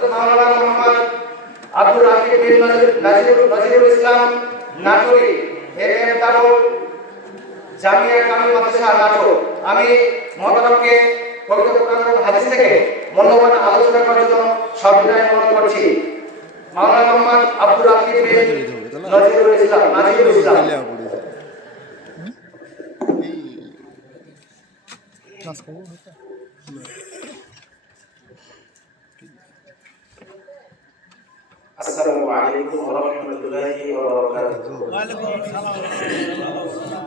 হযরত মাওলানা মুহাম্মদ আব্দুর রাকিব বিন নজিরুল ইসলাম নাটোরি M দারুল জামিয়া কামিল মাদ্রাসা নাটোর। আমি মহতারামকে পবিত্র কোরআন ও হাদিস থেকে মূল্যবান আলোচনা করার জন্য সবিনয় অনুরোধ করছি। মাওলানা মুহাম্মদ আব্দুর রাকিব বিন নজিরুল ইসলাম আসসালামু আলাইকুম ওয়া রাহমাতুল্লাহি ওয়া বারাকাতুহু। ওয়া আলাইকুম আসসালাম।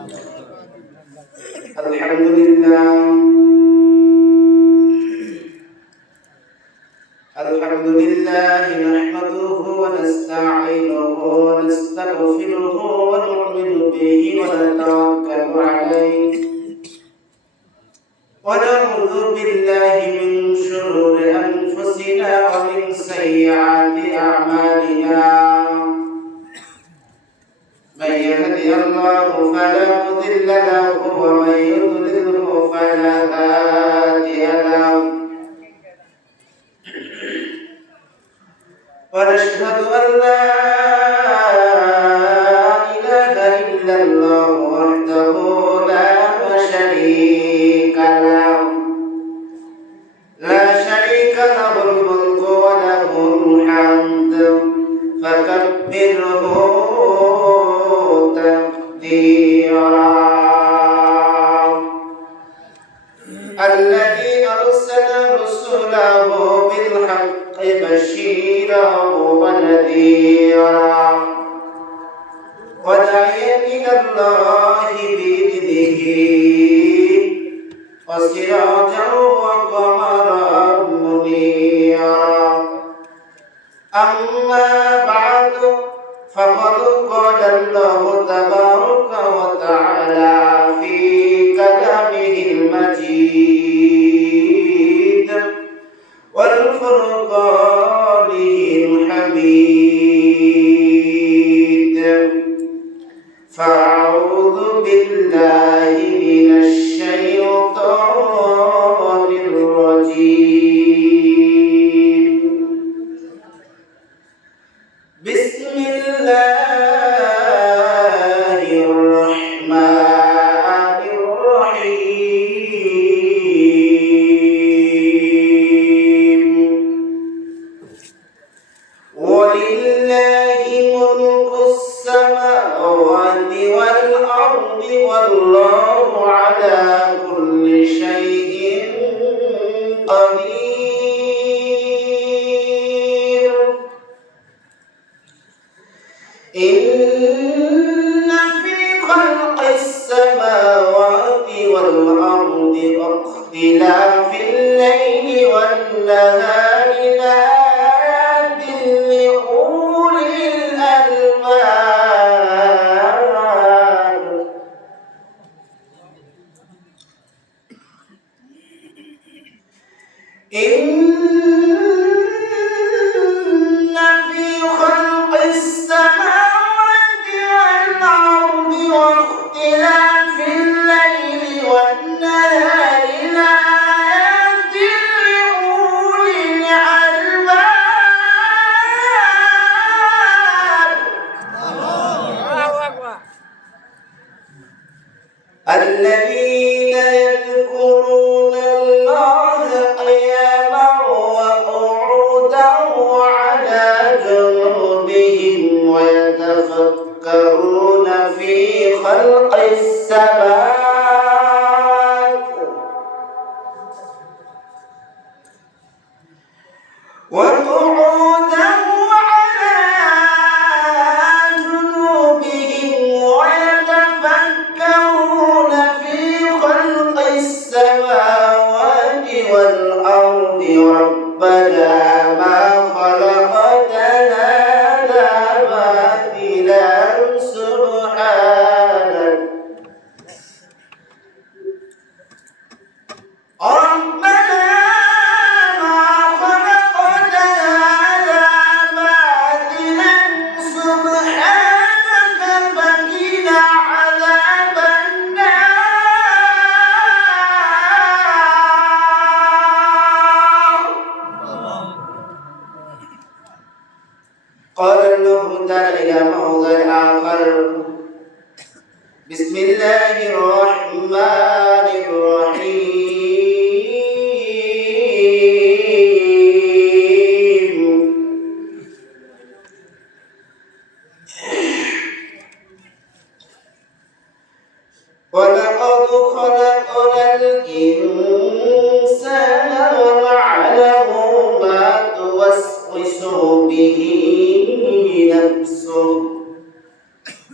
আলহামদুলিল্লাহ নাহমাদুহু ওয়া নাস্তাঈনুহু ওয়া নাস্তাগফিরুহু ওয়া নু'মিনু বিহি ওয়া নাতাওয়াক্কালু আলাইহি ওয়া নাউযু বিল্লাহি মিন শুরুরি আনফুসিনা ওয়া মিন সাইয়্যাতি আ'মালিনা। من يهدي الله فلا مضل له ومن يضلله فلا هادي له ونشهد أن لا إله إلا الله وحده لا شريك له الملك وله الحمد فكبره الذي أرسل رسوله بالحق بشيرا ونذيرا وداعيا إلى الله بإذنه وسراجا وقمرا منيرا. أما بعد فقد قال الله تبارك وتعالى في كلامه المجيد والفرقانه الحميد. فأعوذ بالله من الشيطان الرجيم. بسم الله الرحمن الرحيم. ولله ملك السماوات والأرض والله على كل شيء قدير. إن في خلق السماوات والأرض واختلاف الليل والنهار لآيات لأولي الألباب. إن في خلق السماوات والأرض واختلاف الليل والنهار لآيات لأولي الألباب. الذين يذكرون الله قياما وقعودا وعلى جنوبهم ويتفكرون في خلق السماوات وقعودا وعلى جنوبهم ويتفكرون في خلق السماوات والأرض ربنا ما خلقت هذا باطلا سبحانك ربنا ما خلقت هذا باطلا سبحانك فقنا عذاب النار. قال الله تعالى إلى موضع آخر بسم الله الرحمن الرحيم ولقد خلقنا الإنسان ونعلم ما توسوس به نفسه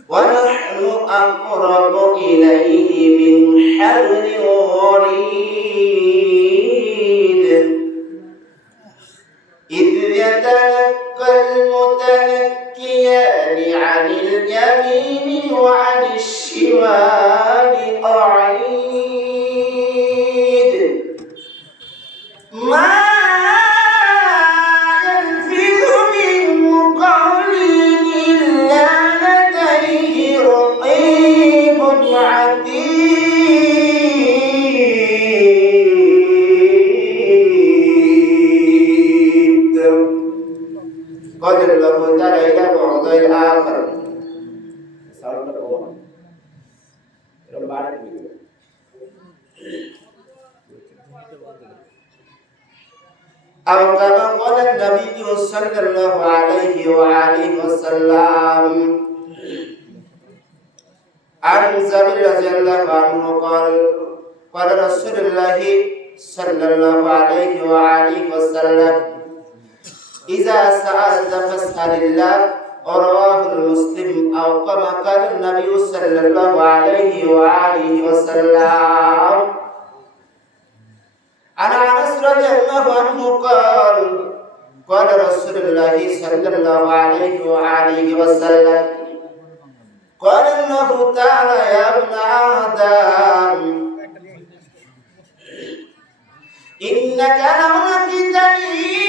ونحن أقرب إليه من حبل الوريد إذ يتلقى المتلقيان عن اليمين وعن الشمال قعيد ما يلفظ من قول إلا لديه رقيب عتيد قال الله تعالى إلى موضع آخر أو كما قال النبي صلى الله عليه وآله وسلم عن جابر رضي الله عنه قال قال رسول الله صلى الله عليه وآله وسلم إذا سألت فاسأل الله رواه المسلم أو كما قال النبي صلى الله عليه وآله وسلم عن أنس رضي الله عنه قال قال رسول الله صلى الله عليه وآله وسلم قال الله تعالى يا ابن آدم إنك لو لقيتني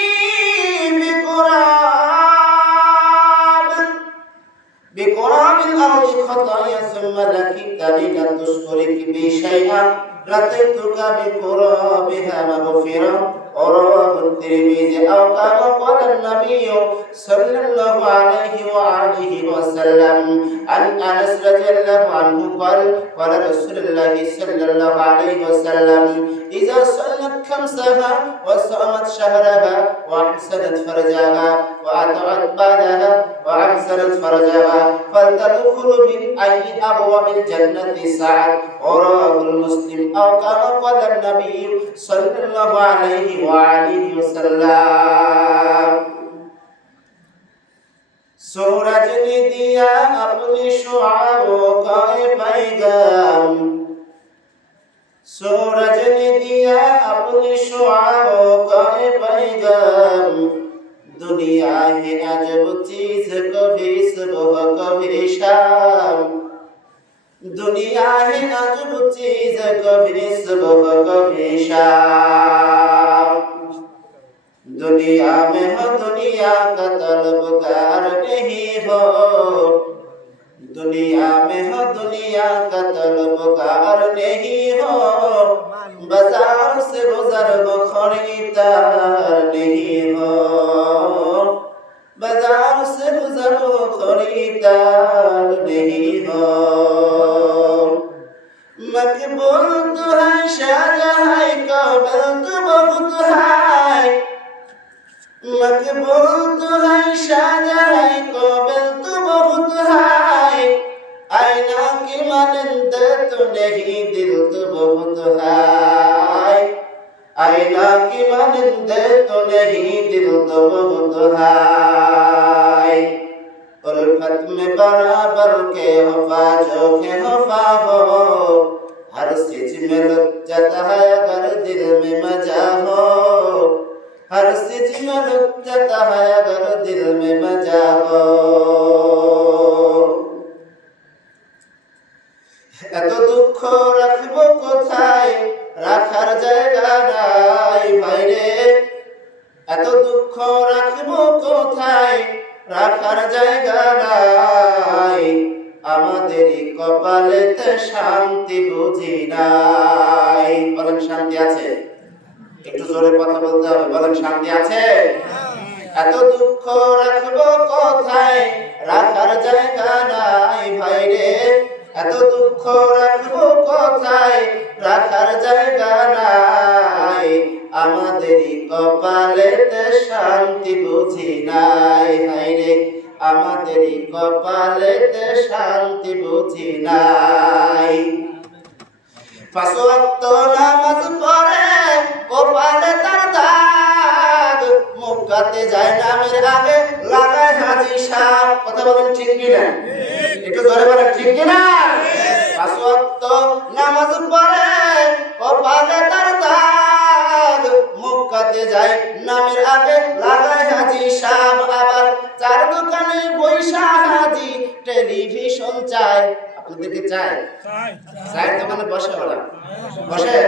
بقراب الأرض خطايا ثم لقيتني لم تشرك بي شيئا لقيتك بقرابها مغفرة رواه الترمذي أو كما قال النبي صلى الله عليه وآله وسلم عن أنس رضي الله عنه قال قال رسول الله صلى الله عليه وسلم إذا صلت خمسها وصامت شهرها وأحسنت فرجها وأطاعت بالها وأحسنت فرجها فلتدخل من أي أبواب الجنة سعت رواه المسلم أو كما قال النبي صلى الله عليه وآله وسلم सूरज ने दिया अपने शुआओं का पैगाम सूरज ने दिया अपने शुआओं का पैगाम दुनिया है अजब चीज कभी सुबह कभी शाम दुनिया है अजब चीज कभी सुबह कभी शाम दुनिया में हो दुनिया का तलबगार नहीं हो दुनिया में हो दुनिया का तलबगार नहीं हो बाजार से गुजर हो खरीदार नहीं हो बाजार से गुजर हो खरीदार नहीं हो मकबूल तो है शाहजहां काबिल तो बहुत है मकबूल तो है शाहजहां काबिल तो बहुत है आईना की मानंद तो नहीं दिल तो बहुत है आईना की मानंद तो नहीं दिल तो बहुत है उल्फत में बराबर के वफा जो के वफा हो हर चीज में लज्जत है अगर दिल में मजा हो हर चीज में लज्जत है अगर दिल में मजा हो এত দুঃখ রাখবো কোথায় রাখার জায়গা নাই ভাইরে এত দুঃখ রাখবো কোথায় রাখার জায়গা নাই আমাদেরই কপালেতে শান্তি বুঝি নাই বলেন শান্তি আছে একটু জোরে কথা বলতে হবে বলেন শান্তি আছে এত দুঃখ রাখবো কোথায়, রাখার জায়গা নাই ভাইরে। এত দুঃখ রাখবো কোথায়, রাখার জায়গা নাই। আমাদেরই কপালেতে শান্তি বুঝি নাই হায়রে, আমাদেরই কপালেতে শান্তি বুঝি নাই। পাঁচ ওয়াক্ত নামাজ পড়ে কপালে তার দাগ, মুক্কাতে যায় নামের আগে লাগায় হাজি সাহেব। কথা বলেন ঠিক কিনা? একটু জোরে বলেন ঠিক কিনা? পাঁচ ওয়াক্ত নামাজ পড়ে কপালে তার দাগ, মুক্কাতে যায় নামের আগে লাগায় হাজি সাহেব। আবার চার দোকানে বৈশা হাজি টেলিভিশন চায়। আপনাদেরকে চায়? চায় দোকানে বসে ওরা বসে,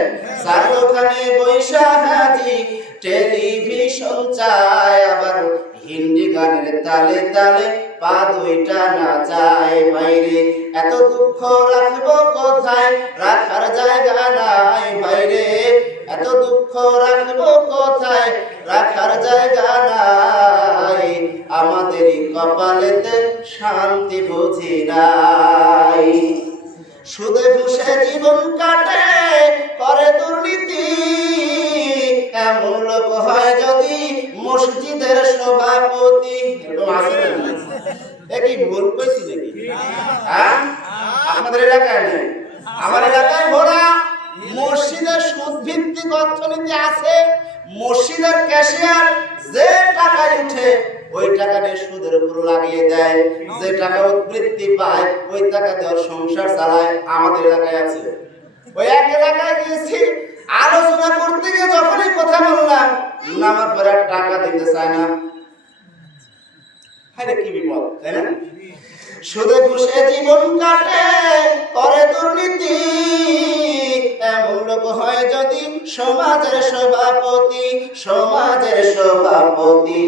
চার দোকানে বৈশা হাজি টেলিভিশন চায়। আবার হিন্দি গানের তালে তালে পা দুইটা নাচায় ভাইরে। এত দুঃখ রাখবো কোথায়, রাখার জায়গা নাই ভাইরে। এত দুঃখ রাখবো কোথায়, রাখার জায়গা নাই। আমাদেরই কপালেতে শান্তি বুঝি নাই। সুদে ঘুষে জীবন কাটে করে দুর্নীতি, এমন লোক হয় যদি মসজিদের সভাপতি। এরকম আছে না? একই ভুল কইছি নাকি? হ্যাঁ, আপনাদের এলাকায় নেই, আমার এলাকায় ভরা। মসজিদের সুদ ভিত্তিক অর্থনীতি আছে। মসজিদের ক্যাশিয়ার যে টাকা উঠে ওই টাকাটা সুদের উপর লাগিয়ে দেয়, যে টাকা উৎবৃত্তি পায় ওই টাকা দিয়ে ওর সংসার চালায়। আমাদের এলাকায় আছে। ওই এক এলাকায় গিয়েছি, আলোচনা করতে গিয়ে যখনই কথা বললাম, নামাজ পড়ে টাকা দিতে চায় না। হায় রে কি বিপদ, তাই না? সুদে ঘুষে জীবন কাটে করে দুর্নীতি, এমন লোক হয় যদি সমাজের সভাপতি। সমাজের সভাপতি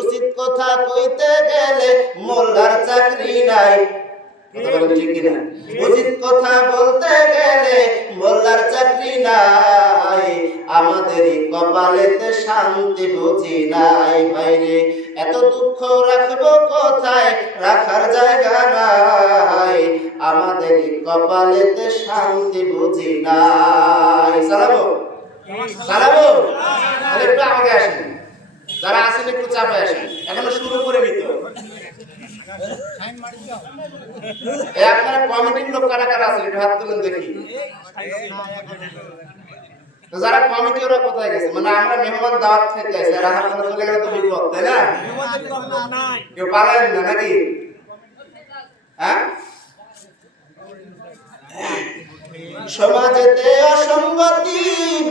উচিত কথা কইতে গেলে মোল্লার চাকরি নাই। কথা বলেন ঠিক কিনা? উচিত কথা বলতে গেলে মোল্লার চাকরি নাই। আমাদেরই কপালেতে শান্তি বুঝি নাই ভাইরে। এত দুঃখ রাখবো কোথায়, রাখার জায়গা নাই। আমাদেরই কপালেতে শান্তি বুঝি নাই। চালাবো চালাবো, তাহলে একটু আমাকে আসেন, যারা আসেন একটু চাপে আসেন, এখনো শুরু করে নিতে হবে। আপনারা কমিটির লোক কারা কারা আছেন একটু হাত তুলেন দেখি। যারা কমিটি ওরা কোথায় গেছে? মানে আমরা মেহমান দাওয়াত খেতে আছি, আর আপনারা চলে গেলে তো বিপদ, তাই না? কেউ পালাবেন না নাকি? হ্যাঁ, সমাজেতে অসঙ্গতি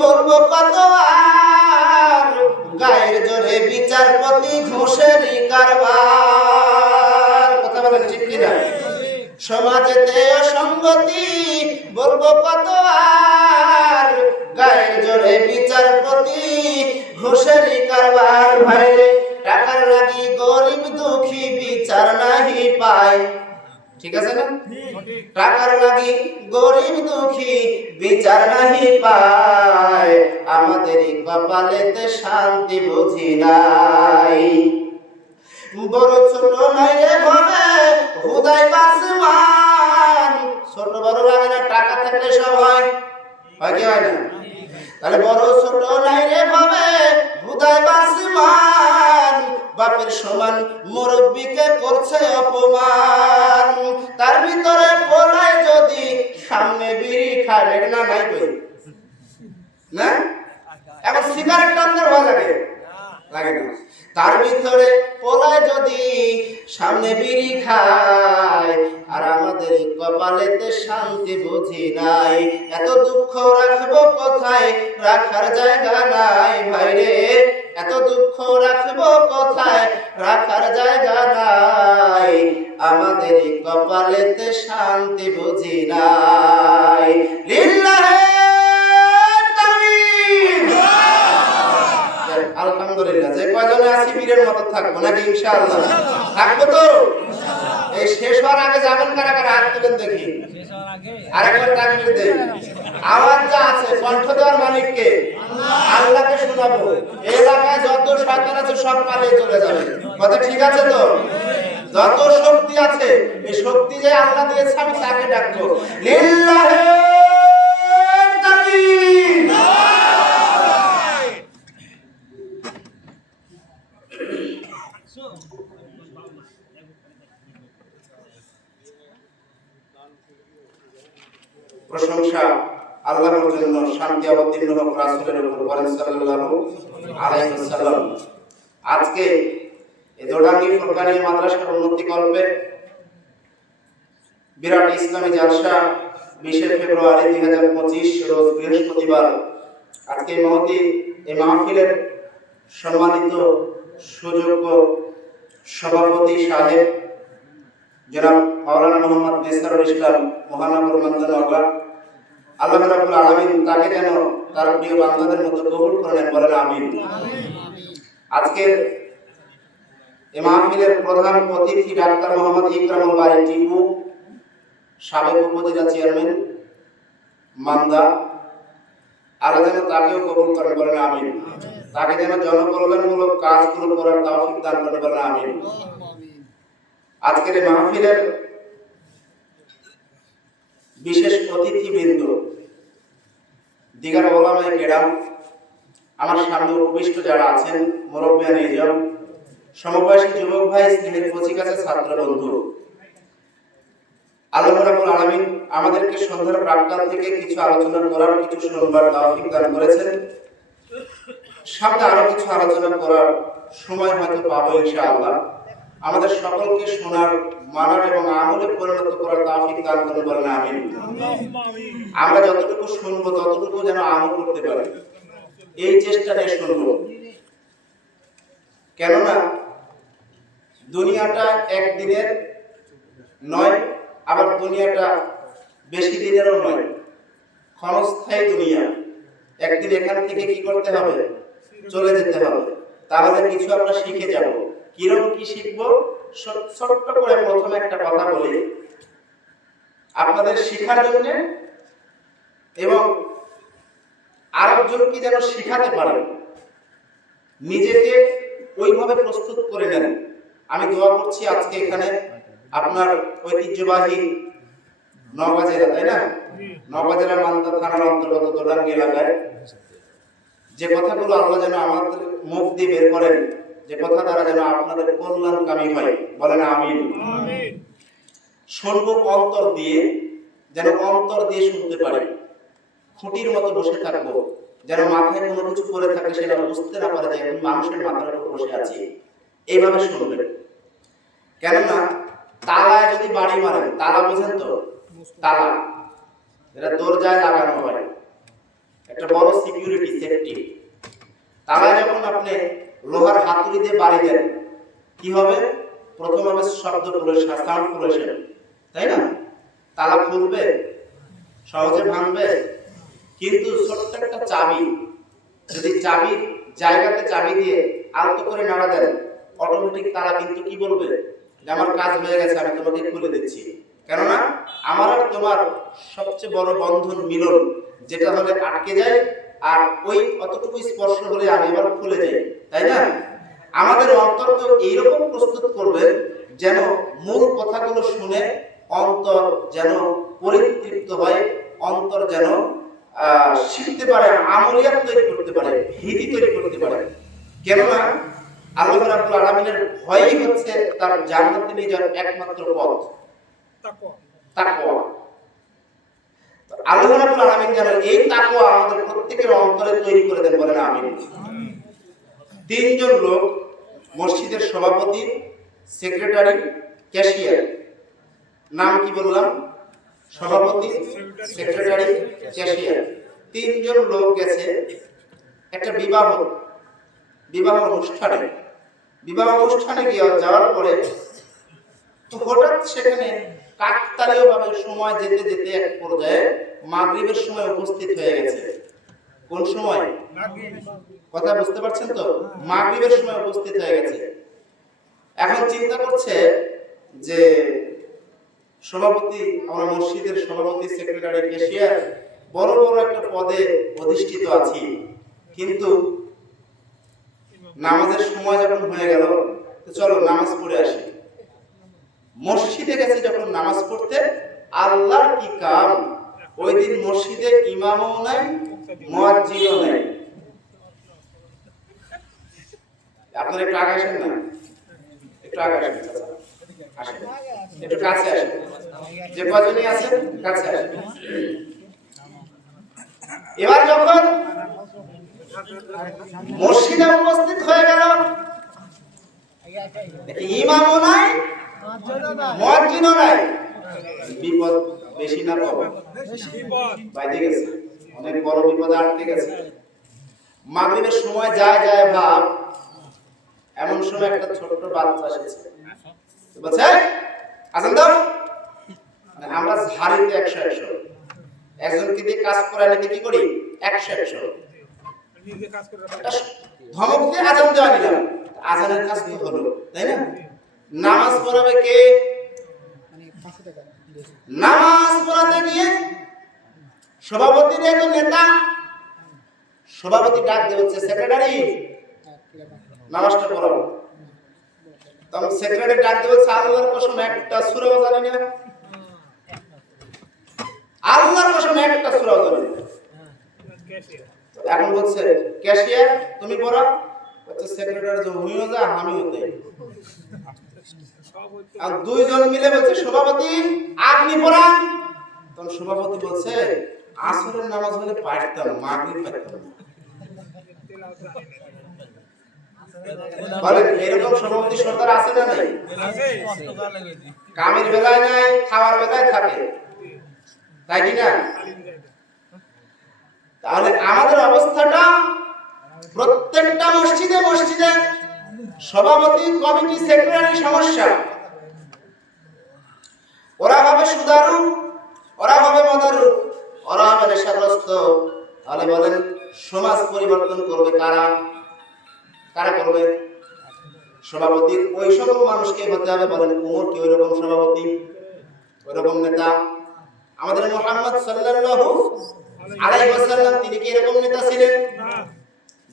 বলবো কত আর, গায়ের জোরে বিচারপতি ঘুষেরই কারবার। কথা বলেন ঠিক কিনা? সমাজেতে অসঙ্গতি বলবো কত আর, গায়ের জোরে বিচারপতি ঘুষেরই কারবার ভাইরে। টাকার লাগি গরিব দুঃখী বিচার নাহি পায়। ঠিক আছে না? টাকার লাগি গরিব দুঃখী বিচার নাহি পায়। আমাদেরই কপালেতে শান্তি বুঝি নাই। বড় ছোট নাই রে ভাবে হুদাই আসমান। ছোট বড় লাগে না, টাকা থাকলে সব হয়। হয় কি হয় না? তাহলে বড় ছোট নাই রে ভাবে হুদাই আসমান। বাপের সমান মুরব্বিকে করছে অপমান। তার ভিতরে পোলায় যদি সামনে বিড়ি খাবে না, নাই কই না? এখন সিগারেট টানতে ভয় লাগে, লাগে না? তার ভিতরে পোলায় যদি সামনে বিড়ি খায়, আর আমাদের কপালেতে শান্তি বুঝি নাই। এত দুঃখ রাখবো কোথায়, রাখার জায়গা নাই ভাইরে। এত দুঃখ রাখবো কোথায়, রাখার জায়গা নাই। আমাদের কপালেতে শান্তি বুঝি নাই। লিল্লাহে তাকবীর। আলহামদুলিল্লাহ, যে কয়জনে আছি বীরের মতো থাকবো নাকি? ইনশাআল্লাহ থাকবো তো। এই শেষ হওয়ার আগে যাবেন কারা কারা? হাত তুলেন দেখি, আরেকবার তাকবীর দেন। আওয়াজ যা আছে কণ্ঠ দেওয়ার মালিককে আল্লাহকে শোনাবো। এই এলাকায় যত শয়তান আছে সব পালিয়ে চলে যাবে। কথা ঠিক আছে তো? যত শক্তি আছে এই শক্তি যে আল্লাহ দিয়েছে আমি তাকে ডাকবো। লিল্লাহি তাকবীর। প্রশংসা আল্লাহর জন্য, শান্তি অবতীর্ণ হোক রাসূলের উপর, বলেন সাল্লাল্লাহু আলাইহি ওয়াসাল্লাম। আজকে এই দোডাঙ্গি ফুরকানি মাদ্রাসার উন্নতি কল্পে বিরাট ইসলামী জালসা 20 ফেব্রুয়ারি 2025 রোজ বৃহস্পতিবার। আজকে এই মাহফিলের সম্মানিত সুযোগ্য সভাপতি সাহেব জনাব মাওলানা মোহাম্মদ নেসারুল ইসলাম মহানগর মন্ডল, আল্লাহ রাব্বুল আলামিন তাকে যেন তার প্রিয় বান্দাদের মধ্যে কবুল করে নেন, বলেন আমিন। আজকের এই মাহফিলের প্রধান অতিথি ডাক্তার মোহাম্মদ ইকরামুল বারী টিপু, সাবেক উপজেলা চেয়ারম্যান মান্দা, আল্লাহ যেন তাকেও কবুল করেন, বলেন আমিন। তাকে যেন জনকল্যাণমূলক কাজগুলো করার তৌফিক দান করেন, বলেন আমিন। আজকের এই মাহফিলের বিশেষ অতিথিবৃন্দ, দিগার ওলামায়ে কেরাম, আমার সামনে উপবিষ্ট যারা আছেন, মুরব্বিয়ান ইজম, সমবয়সী যুবক ভাই, স্নেহের কচিকাঁচা ছাত্র বন্ধু, আল্লাহ রাব্বুল আলামিন আমাদেরকে সন্ধ্যার প্রাক্কাল থেকে কিছু আলোচনা করার, কিছু শুনবার তৌফিক দান করেছেন। সামনে আরো কিছু আলোচনা করার সময় হয়তো পাবো ইনশাআল্লাহ। আমাদের সকলকে শোনার, মানার এবং আমলে পরিণত করার তৌফিক দান করুন, বলেন আমিন। আমরা যতটুকু শুনবো ততটুকু যেন আমল করতে পারি, এই চেষ্টাটাই শুনবো। কেননা দুনিয়াটা একদিনের নয়, আবার দুনিয়াটা বেশি দিনেরও নয়, ক্ষণস্থায়ী দুনিয়া। একদিন এখান থেকে কি করতে হবে? চলে যেতে হবে। তাহলে কিছু আমরা শিখে যাব। কিরকম কি শিখবো? ছোট্ট করে প্রথমে একটা কথা বলি আপনাদের শেখার জন্য, এবং আরেকজনকে যেন শেখাতে পারেন, নিজেকে ওইভাবে প্রস্তুত করে নেন। আমি দোয়া করছি আজকে এখানে আপনার ঐতিহ্যবাহী নওগাঁ জেলা, তাই না? নওগাঁ জেলার মান্দা থানার অন্তর্গত দোডাঙ্গি এলাকায় যে কথাগুলো আল্লাহ যেন আমাদের মুখ দিয়ে বের করেন, যে কথা দ্বারা যেন আপনাদের কল্যাণকামী হয়, বলেন আমিন। শুনবো অন্তর দিয়ে, যেন অন্তর দিয়ে শুনতে পারে। খুঁটির মতো বসে থাকবো, যেন মাথায় কোনো কিছু করে থাকে সেটা বুঝতে না পারে যে আমি মানুষের মাথার উপর বসে আছি। এইভাবে শুনবেন। কেননা তালায় যদি বাড়ি মারেন, তালা বোঝেন তো? তালা এটা দরজায় লাগানো হয়, একটা বড় সিকিউরিটি, সেফটি। তালায় যখন আপনি লোহার হাতুড়ি দিয়ে বাড়ি দেন, কি হবে? প্রথম হবে শব্দ পরিবেশন, সাউন্ড পরিবেশন, তাই না? তালা খুলবে, সহজে ভাঙবে। কিন্তু ছোট্ট একটা চাবি, যদি চাবির জায়গাতে চাবি দিয়ে আলতো করে নাড়া দেন, অটোমেটিক তালা কিন্তু কি বলবে? যে আমার কাজ হয়ে গেছে, আমি তোমাকে খুলে দিচ্ছি। কেননা আমার আর তোমার সবচেয়ে বড় বন্ধন মিলন, যেটা হলে আটকে যায়, আর ওই অতটুকু স্পর্শ হলে আমি এবার খুলে যাই, তাই না? আমাদের অন্তরকে এইরকম প্রস্তুত করবে যেন মূল কথাগুলো শুনে অন্তর যেন পরিতৃপ্ত হয়, অন্তর যেন শিখতে পারে, আমলিয়াত তৈরি করতে পারে, ভীতি তৈরি করতে পারে। কেননা আল্লাহ রাব্বুল আলামিনের ভয়ই হচ্ছে তার জান্নাতে নিয়ে যাওয়ার একমাত্র পথ, তাকওয়া। তো আল্লাহ রাব্বুল আলামিন যেন এই তাকওয়া আমাদের প্রত্যেকের অন্তরে তৈরি করে দেন, বলেন আমিন। তিনজন লোক, মসজিদের সভাপতি, সেক্রেটারি, ক্যাশিয়ার। নাম কি বললাম? সভাপতি, সেক্রেটারি, ক্যাশিয়ার। তিনজন লোক গেছে একটা বিবাহ অনুষ্ঠানে গিয়ে যাওয়ার পরে তো হঠাৎ সেখানে কাকতালীয়ভাবে সময় যেতে যেতে এক পর্যায়ে মাগরিবের সময় উপস্থিত হয়ে গেছে। কোন সময়? কথা বুঝতে পারছেন তো? মাগরিবের সময় উপস্থিত হয়ে গেছে। এখন চিন্তা করছে যে সভাপতি, আমরা মসজিদের সভাপতি, সেক্রেটারি, ক্যাশিয়ার, বড় বড় একটা পদে অধিষ্ঠিত আছি, কিন্তু নামাজের সময় যখন হয়ে গেল, তো চলো নামাজ পড়ে আসি। মসজিদে গেছে যখন নামাজ পড়তে, আল্লাহর কি কাম, ওই দিন মসজিদে ইমামও নাই, মুয়াজ্জিনও নাই। আপনারা একটু আগে আসেন না, একটু আগে আসেন, চাচা আসেন, একটু কাছে আসেন, যে কজনই আছেন কাছে আসেন। এবার যখন মসজিদে উপস্থিত হয়ে গেল, ইমামও নাই, মুয়াজ্জিনও নাই, বিপদ বেশি না কম? বাইরে গেছে, অনেক বড় বিপদ আটকে গেছে। মাগরিবের সময় যায় যায় ভাব, এমন সময় একটা ছোট্ট বাচ্চা এসেছে, বলছে আজান দাও। আমরা ঝাড়িতে 100 একজনকে দিয়ে কাজ করালে কি করি 100 ধমক দিয়ে আজান দেওয়া নিলাম, আজানের কাজ তো হলো, তাই না? নামাজ পড়াবে কে? নামাজ পড়াতে গিয়ে সভাপতির এক নেতা, সভাপতি ডাক দিয়ে হচ্ছে সেক্রেটারি নামাজটা পড়াবো। তখন সেক্রেটারি ডাক দিয়ে হচ্ছে আল্লাহর কসম একটা সূরাও জানি না, আল্লাহর কসম একটা সূরাও জানি না। এখন বলছে ক্যাশিয়ার তুমি পড়া, হচ্ছে সেক্রেটারি যে হুইও যা আমিও তাই। আর দুইজন মিলে বলছে সভাপতি আপনি পড়ান। তখন সভাপতি বলছে আসরের নামাজ হলে পারতাম, মাগরিব পারতাম না। বলেন এরকম সভাপতি সরকার আছে না নাই? কামের বেলায় নাই, খাওয়ার বেলায় থাকে, তাই কি না? তাহলে আমাদের অবস্থাটা প্রত্যেকটা মসজিদে মসজিদে সভাপতি, কমিটি, সেক্রেটারি সমস্যা। ওরা হবে সুদারু, ওরা হবে মদারু, ওরা হবে নেশাগ্রস্ত। তাহলে বলেন সমাজ পরিবর্তন করবে কারা? কারা করবে? সভাপতি ওই সকল মানুষকে হতে হবে। বলেন ওমর কি ওইরকম সভাপতি, ওইরকম নেতা? আমাদের মুহাম্মদ সাল্লাল্লাহু আলাইহি ওয়াসাল্লাম তিনি কি এরকম নেতা ছিলেন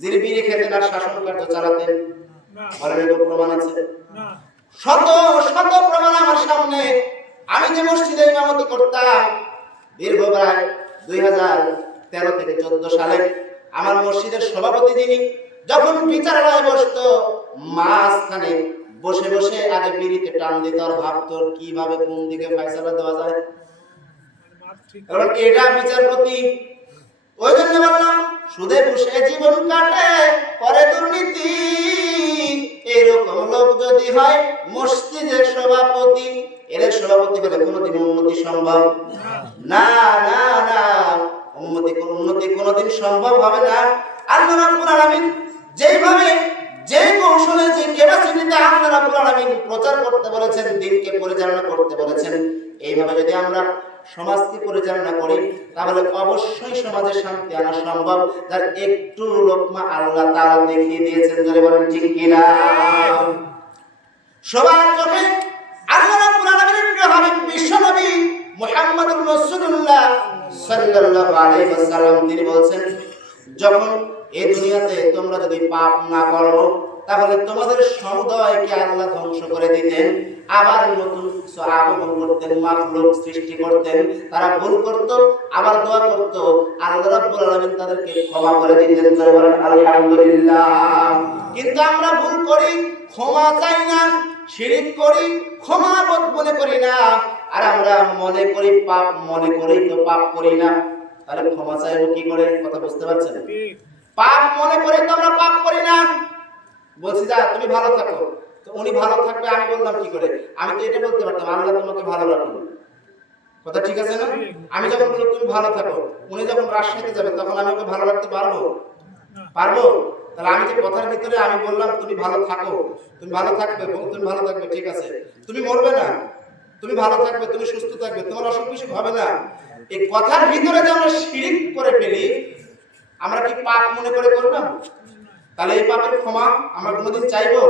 যিনি বিড়ি খেতেন আর শাসন কার্য চালাতেন? বলেন এরকম প্রমাণ আছে? শত শত প্রমাণ আমার সামনে। আমি যে মসজিদে ইমামতি করতাম দীর্ঘ প্রায় 2013 থেকে 14 সালে, আমার মসজিদের সভাপতি যিনি যখন বিচারালয়ে বসতো, মাঝখানে বসে বসে আগে বিড়িতে টান দিত আর ভাবতো কিভাবে কোন দিকে ফয়সালা দেওয়া যায়। কারণ এটা বিচারপতি। ওই জন্য বললাম সুদে বসে জীবন কাটে করে দুর্নীতি, এরকম লোক যদি হয় মসজিদের সভাপতি, এর সভাপতি হলে কোনোদিন উন্নতি সম্ভব না, না না, উন্নতি কোনোদিন সম্ভব হবে না। আল্লাহ রাব্বুল আলামিন যেভাবে যে কৌশলে যে ক্যাপাসিটিতে আল্লাহ রাব্বুল আলামিন প্রচার করতে বলেছেন, দিনকে পরিচালনা করতে বলেছেন, এইভাবে যদি আমরা সমাজকে পরিচালনা করি তাহলে অবশ্যই সমাজে শান্তি আনা সম্ভব। তার একটু লোকমা আল্লাহ তাআলা দেখিয়ে দিয়েছেন, যারা বলেন ঠিক কিনা? সবার চোখে আল্লাহ রাব্বুল আলামিনের প্রিয় হাবিব বিশ্বনবী মুহাম্মদুর রাসূলুল্লাহ সাল্লাল্লাহু আলাইহি ওয়াসাল্লাম তিনি বলেছেন, যখন এই দুনিয়াতে তোমরা যদি পাপ না করো তাহলে তোমাদের সমুদায়কে আল্লাহ ধ্বংস করে দিতেন, আবার নতুন কিছু আগমন করতেন, মাখলুক সৃষ্টি করতেন। তারা ভুল করত, আবার দোয়া করত, আল্লাহ রাব্বুল আলামিন তাদেরকে ক্ষমা করে দিতেন। আলহামদুলিল্লাহ। কিন্তু আমরা ভুল করি, ক্ষমা চাই না, শিরক করি, ক্ষমা বোধ মনে করি না, আর আমরা মনে করি পাপ, মনে করেই তো পাপ করি না। তাহলে ক্ষমা চাইবো কি করে? কথা বুঝতে পারছেন? পাপ মনে করে তো আমরা পাপ করি না। বলছি যা তুমি ভালো থাকো, তো উনি ভালো থাকবে আমি বললাম কি করে? আমি তো এটা বলতে পারতাম আল্লাহ তোমাকে ভালো রাখুন, কথা ঠিক আছে না? আমি যখন বললাম তুমি ভালো থাকো, উনি যখন রাজশাহীতে যাবে তখন আমি ওকে ভালো রাখতে পারবো? পারবো? তাহলে আমি যে কথার ভিতরে আমি বললাম তুমি ভালো থাকো, তুমি ভালো থাকবে, তুমি ভালো থাকবে, ঠিক আছে, তুমি মরবে না, তুমি ভালো থাকবে, তুমি সুস্থ থাকবে, তোমার অসুখ বিসুখ হবে না, এই কথার ভিতরে যে আমরা শিরক করে ফেলি, আমরা কি পাপ মনে করে করলাম? তাহলে এই পাপের ক্ষমা আমরা কোনোদিন চাইবো?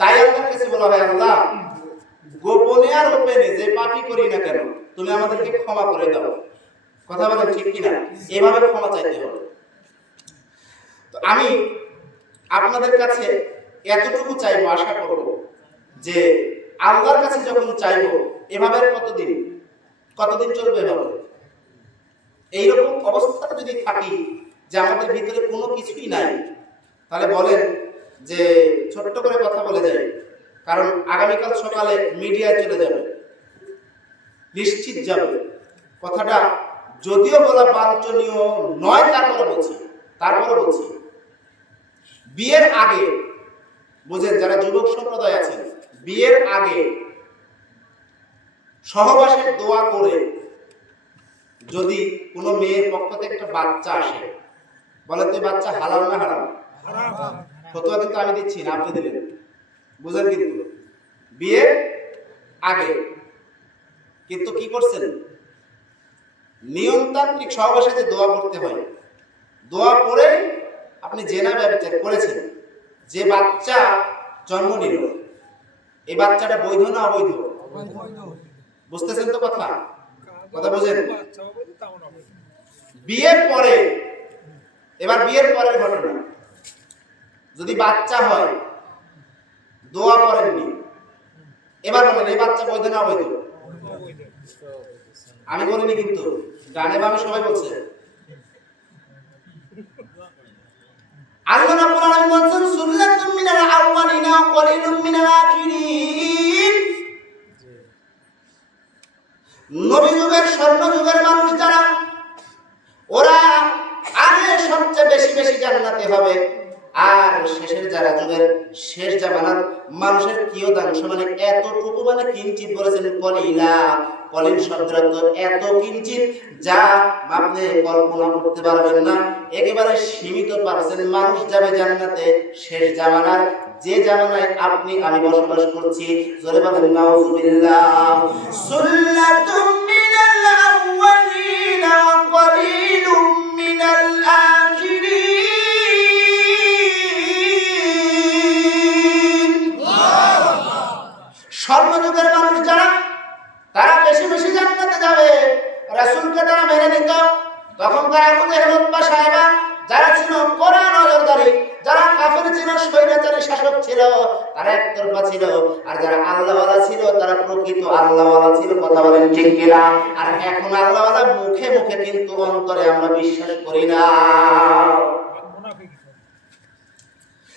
তাই আল্লাহর কাছে বলা হয়, আল্লাহ গোপনে আর ওপেনে যে পাপই করি না কেন তুমি আমাদেরকে ক্ষমা করে দাও। কথা বলেন ঠিক কিনা? এইভাবে ক্ষমা চাইতে হবে। আমি আপনাদের কাছে এতটুকু চাইবো, আশা করব যে আল্লাহর কাছে যখন চাইবো এভাবে কতদিন চলবে এভাবে? এইরকম অবস্থাতে যদি থাকি যে আমাদের ভিতরে কোনো কিছুই নাই, তাহলে বলেন যে ছোট্ট করে কথা বলে যাই, কারণ আগামীকাল সকালে মিডিয়ায় চলে যাবে, নিশ্চিত যাবে। কথাটা যদিও বলা বাঞ্ছনীয় নয়, তারপরে বলছি বিয়ের আগে, বুঝেন যারা যুবক সম্প্রদায় আছেন, বিয়ের আগে সহবাসের দোয়া করে যদি কোনো মেয়ের পক্ষ থেকে একটা বাচ্চা আসে, বলে তো বাচ্চা হালাল না হারাম? ফতোয়া কিন্তু আমি দিচ্ছি না, আপনি দিলেন, বুঝেন? কিন্তু বিয়ের আগে কিন্তু কি করছেন, নিয়মতান্ত্রিক সহবাসে যে দোয়া করতে হয়, দোয়া পরে আপনি জেনা ব্যবচার করেছেন, যে বাচ্চা জন্ম নিল, এই বাচ্চাটা বৈধ না অবৈধ? বুঝতেছেন তো কথা বুঝেন? বিয়ের পরে, এবার বিয়ের পরের ঘটনা, যদি বাচ্চা হয়, দোয়া করেননি, এবার বলেন এই বাচ্চা বৈধ না অবৈধ? আমি বলিনি কিন্তু, গানে বামে সবাই বলছে। আল্লাহ রাব্বুল আলামিন বলেন সুন্নাতুম মিনাল আউয়ালিনা ওয়া কলিলুম মিনাল আখিরিন। নবী যুগের, স্বর্ণ যুগের মানুষ যারা, ওরা আগে সবচেয়ে বেশি জান্নাতে হবে, আর শেষের যারা যুগের শেষ জামানার মানুষের কিয়দাংশ, মানে এতটুকু, মানে কিঞ্চিত বলেছেন, কলিল শব্দের অর্থ এত কিঞ্চিত, যা আপনি কল্পনা করতে পারবেন না, একেবারে সীমিত পার্সেন্ট মানুষ যাবে জান্নাতে শেষ জামানার, যে জামানায় আপনি আমি বসবাস করছি। জোরে বলেন নাউযুবিল্লাহ। সুন্নাতুম মিনাল আউয়ালিনা ওয়া কলিলুম মিনাল আখিরিন। স্বর্ণযুগের মানুষ যারা, তারা বেশি জান্নাতে যাবে। রাসূলকে তারা মেনে নিত, তখনকার আবু জেহেল উতবা সাহেবা যারা ছিল কোরআন নজরদারি, যারা কাফের ছিল, স্বৈরাচারী শাসক ছিল, তারা একতরফা ছিল, আর যারা আল্লাহওয়ালা ছিল তারা প্রকৃত আল্লাহওয়ালা ছিল। কথা বলেন ঠিক কিনা? আর এখন আল্লাহওয়ালা মুখে কিন্তু অন্তরে আমরা বিশ্বাস করি না।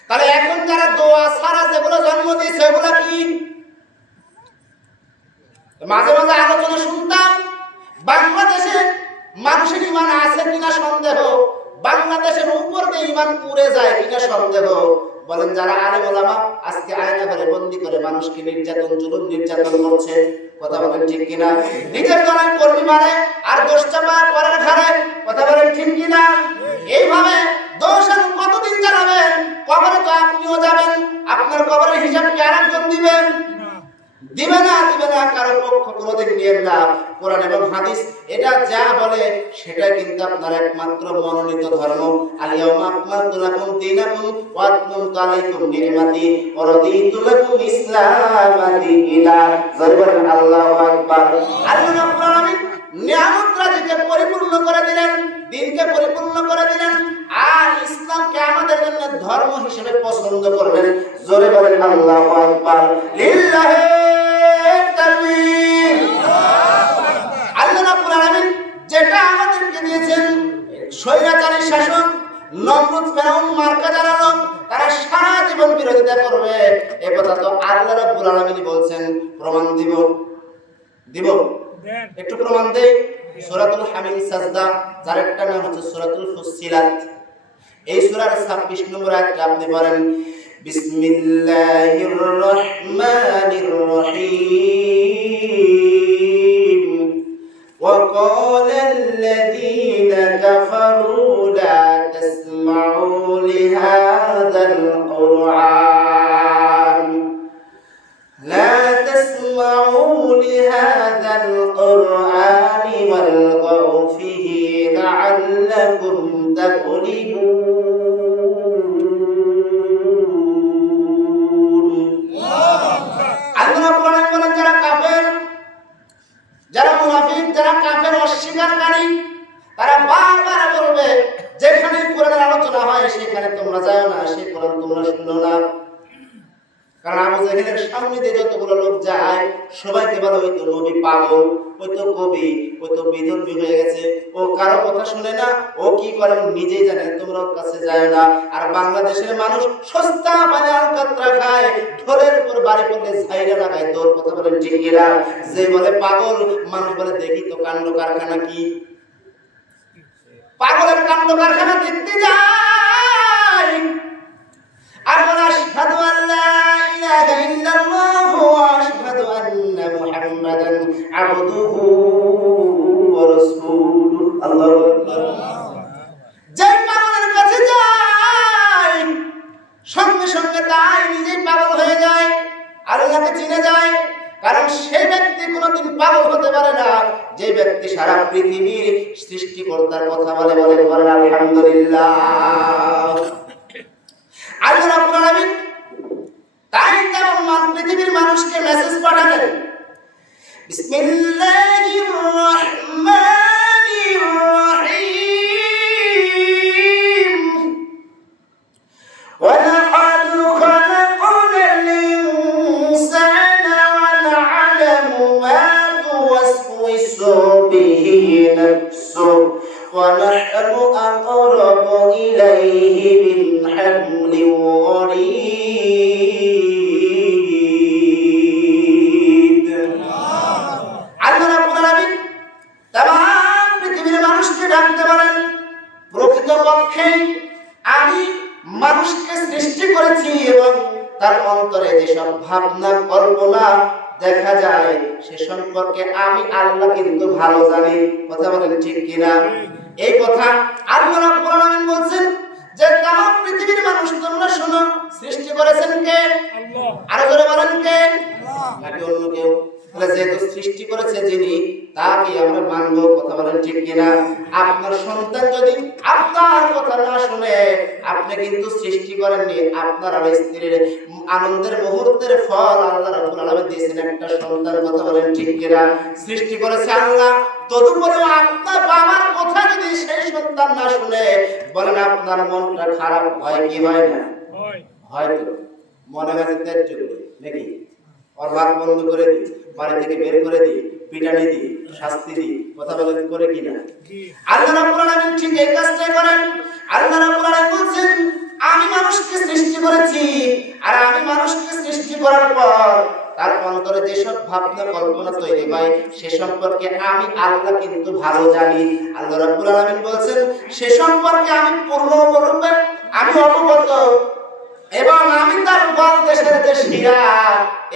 তাহলে এখন যারা দোয়া ছাড়া যেগুলো জন্ম দিয়েছে, ওগুলা কি? মাঝে আলোচনা শুনতাম, বাংলাদেশে মানুষের ঈমান আছে কিনা সন্দেহ, বাংলাদেশের উপর দিয়ে ঈমান উড়ে যায় কিনা সন্দেহ। বলেন যারা আলেম ওলামা আজকে আয়না ঘরে বন্দী করে মানুষকে নির্যাতন করছে, কথা বলেন ঠিক কিনা? নিজের দলের কর্মী মানে আর দোষ চাপা পরের ঘাড়ে, কথা বলেন ঠিক কিনা? এইভাবে দোষ আর কতদিন চালাবেন? কবরে তো আপনিও যাবেন, আপনার কবরের হিসাব কি আরেকজন দিবেন? দিবে না, কারো পক্ষ কোনোদিন নিয়েন না। কোরআন এবং হাদিস এটা যা বলে সেটা কিন্তু আপনার একমাত্র মনোনীত ধর্ম। আল-ইয়াউমা আকমালতু লাকুম দীনাকুম ওয়া আতমামতু আলাইকুম নি'মাতি ওয়া রাদিতু লাকুম ইসলামা দীনা। জোরে আল্লাহু আকবার। আল্লাহ রাব্বুল আলামিন নিয়ামত রাজিকে পরিপূর্ণ করে দিলেন, দ্বীনকে পরিপূর্ণ করে দিলেন, আর ইসলামকে আমাদের জন্য ধর্ম হিসেবে পছন্দ করলেন। জোরে বলেন আল্লাহু আকবার। লিল্লাহি তাকবীর। আল্লাহ রাব্বুল আলামিন যেটা আমাদেরকে দিয়েছেন, স্বৈরাচারী শাসক নমরুদ ফেরাউন মার্কা যারা লোক, তারা সারা জীবন বিরোধিতা করবে, এ কথা তো আল্লাহ রাব্বুল আলামিন বলছেন। প্রমাণ দিব একটু প্রমাণ দেই। সূরাতুল হামিদ সাজদা, যার একটা নাম হচ্ছে সূরাতুল ফুসসিলাত, এই সূরার 26 নম্বর আয়াতে আপনি বলেন বিসমিল্লাহির রহমানির রহিম ওয়া ক্বালাল্লাযীনা কাফারু লা তাসমাউ লিহাযাল কুরআন لا تسمعوا لهذا القرآن والغوا فيه لعلكم تغلبون. আল্লাহ বলেন যারা কারণ আবু জাহেলের সামনে দিয়ে যতগুলো লোক যায় সবাইকে বলে ওই তো নবী পাগল, ওই তো কবি, ওই তো বিধর্মী হয়ে গেছে, ও কারো কথা শুনে না, ও কি করে ও নিজেই জানে, তোমরা ওর কাছে যায় না। আর বাংলাদেশের মানুষ সস্তা পানি আলকাতরা খায়, ঢোলের উপর বাড়ি পড়লে ছাইরা লাগায়, তোর কথা বলেন ঠিক কিনা? যে বলে পাগল, মানুষ বলে দেখি তো কাণ্ড কারখানা কি। পাগলের কাণ্ড কারখানা দেখতে যায় আর বলে আশহাদু আল্লা ইলাহা ইল্লাল্লাহু ওয়া আশহাদু আন্না মুহাম্মাদান আবদুহু ওয়া রাসূলুহু। আল্লাহু আকবার। যে পাগলের কাছে যায় সঙ্গে সঙ্গে তাই নিজেই পাগল হয়ে যায়, আল্লাহকে চিনে যায়। কারণ সেই ব্যক্তি কোনোদিন পাগল হতে পারে না যে ব্যক্তি সারা পৃথিবীর সৃষ্টিকর্তার কথা বলে। বলে আলহামদুলিল্লাহ। আল্লাহ রাব্বুল আলামিন তাই তাম পৃথিবীর মানুষকে মেসেজ পাঠালেন, বিসমিল্লাহির রহমানির রহিম, ওয়া লাকাদ খালাকনাল ইনসানা ওয়া না'লামু মা তুওয়াসওয়িসু বিহি নাফসুহু ওয়া নাহনু aqrabu ইলাইহি মিন হাবলিল ওয়ারিদ। আল্লাহ রাব্বুল আলামিন তাম পৃথিবীর মানুষকে ডাকতে বলেন, প্রকৃতপক্ষে আমি মানুষকে সৃষ্টি করেছি এবং তার অন্তরে যেসব ভাবনা কল্পনা দেখা যায় সে সম্পর্কে আমি আল্লাহ কিন্তু ভালো জানি। কথা বলেন ঠিক কিনা? এই কথা আল্লাহ রাব্বুল আলামিন বলছেন যে তাম পৃথিবীর মানুষ তোমরা শোনো, সৃষ্টি করেছেন কে? আল্লাহ। আরো জোরে বলেন কে? আল্লাহ। নাকি অন্য কেউ? তাহলে যেহেতু সৃষ্টি করেছে যিনি, তাকে আমরা মানব। কথা বলেন ঠিক কিনা? আপনার সন্তান যদি আপনার কথা না শুনে, আপনি কিন্তু সৃষ্টি করেননি। আপনার আর স্ত্রীর আনন্দের মুহূর্তের ফল আল্লাহ রাব্বুল আলামিন দিয়েছেন একটা সন্তান। কথা বলেন ঠিক কিনা? সৃষ্টি করেছে আল্লাহ, তদুপরিও আপনার বাবার কথা যদি সেই সন্তান না শুনে, বলেন আপনার মনটা খারাপ হয় কি হয় না? হয় তো। মনে হয় ত্যায্য করে নাকি? ওর ভাত বন্ধ করে দিই, বাড়ি থেকে বের করে দিই, পিটানি দিই, শাস্তি দিই। কথা বলেন করে কিনা? আল্লাহ রাব্বুল আলামিন ঠিক এই কাজটাই করেন। আল্লাহ রাব্বুল আলামিন বলেন আমি মানুষকে সৃষ্টি করেছি, আর আমি মানুষকে সৃষ্টি করার পর তার অন্তরে যেসব ভাবনা কল্পনা তৈরি হয় সে সম্পর্কে আমি আল্লাহ কিন্তু ভালো জানি। আল্লাহ রাব্বুল আলামিন বলেন সে সম্পর্কে আমি পূর্ণরূপে আমি অবগত, এবং আমি তার গল দেশের যে শিরা,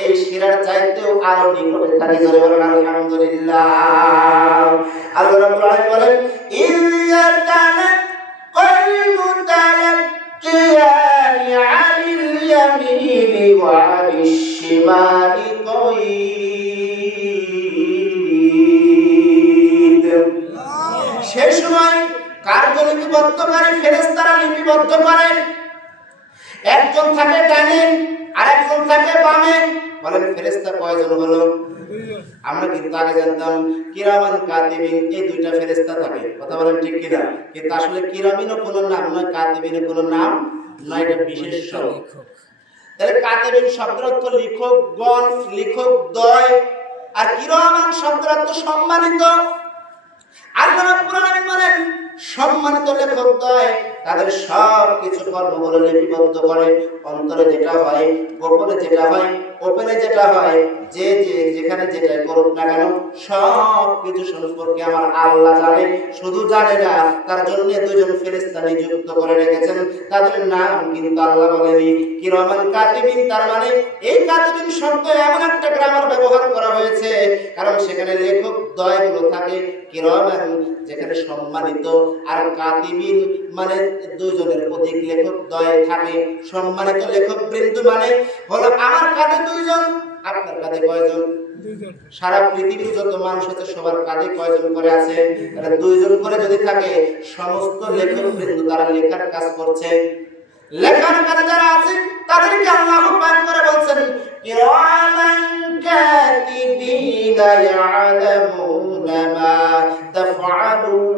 এই শিরার চাইতেও আরো নিকটে থাকি। জোরে বলেন আলহামদুলিল্লাহ। আল্লাহ রাব্বুল আলামিন বলেন ইল্লাতানা কয়লু তালাক্কিয়ানি আনিল ইয়ামিনি ওয়া আনিশ শিমালি কয়দ। সেই সময় কার্যলিপিবদ্ধ করে ফেরেশতারা লিপিবদ্ধ করে, একজন থাকে ডানে আর একজন থাকে বামে। বলেন ফেরেশতা কয়জন হলো? আমরা কিন্তু আগে জানতাম কিরামান কাতিবিন এই দুইটা ফেরেশতা থাকে। কথা বলেন ঠিক কিনা? কিন্তু আসলে কিরামিনও কোনো নাম নয়, কাতিবিনও কোনো নাম নয়, এটা বিশেষ শব্দ। তাহলে কাতিবিন শব্দের অর্থ লিখকগণ, লিখকদ্বয়, আর কিরামান শব্দের অর্থ সম্মানিত। আল্লাহ রাব্বুল আলামিন বলেন সম্মানিত লেখকদ্বয় তাদের সব কিছু কর্মগুলো লিপিবদ্ধ করে। অন্তরে যেটা হয়, গোপনে যেটা হয়, ওপেনে যেটা হয়, যে যেখানে যেটা করুক না কেন সব কিছু সম্পর্কে আমার আল্লাহ জানে। শুধু জানে না, তার জন্য দুজন ফেরেশতা নিযুক্ত করে রেখেছেন। তাদের নাম কিন্তু আল্লাহ বলেনি। কিরামান কাতিবিন, তার মানে এই কাতিবিন শব্দ এমন একটা গ্রামার ব্যবহার করা হয়েছে কারণ সেখানে লেখক দ্বয়গুলো থাকে। কিরামান যেখানে সম্মানিত, আর কাতিবিন মানে দুইজনের অধিক লেখক দ্বয় থাকে। সম্মানিত লেখক বৃন্দ মানে হলো আমার কাঁধে দুইজন, আপনার কাঁধে কয়জন? দুইজন। সারা পৃথিবীর যত মানুষ আছে সবার কাঁধে কয়জন করে আছে? তাহলে দুইজন করে যদি থাকে, সমস্ত লেখক বৃন্দ তারা লেখার কাজ করছে। লেখার কাজে যারা আছে তাদেরকে আল্লাহ আহ্বান করে বলছেন কিরামান কাতিবিনা ইয়ালামুনা মা তাফআলুন।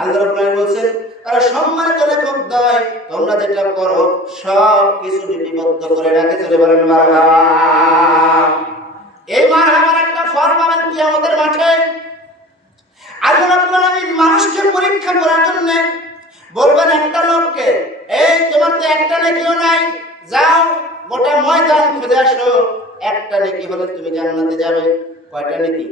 আল্লাহ রাব্বুল আলামিন বলেন তারা সম্মানিত লেখকদ্বয়, তোমরা যেটা করো সব কিছু লিপিবদ্ধ করে রাখে, চলে বলেন মারহাবা। এই মারহাবার একটা ফল পাবেন কিয়ামতের মাঠে। আল্লাহ রাব্বুল আলামিন মানুষকে পরীক্ষা করার জন্য বলবেন একটা লোককে, এই তোমার তো একটা নেকিও নাই, যাও গোটা ময়দান খুঁজে আসো, একটা নেকি হলে তুমি জান্নাতে যাবে। কয়টা নেকি?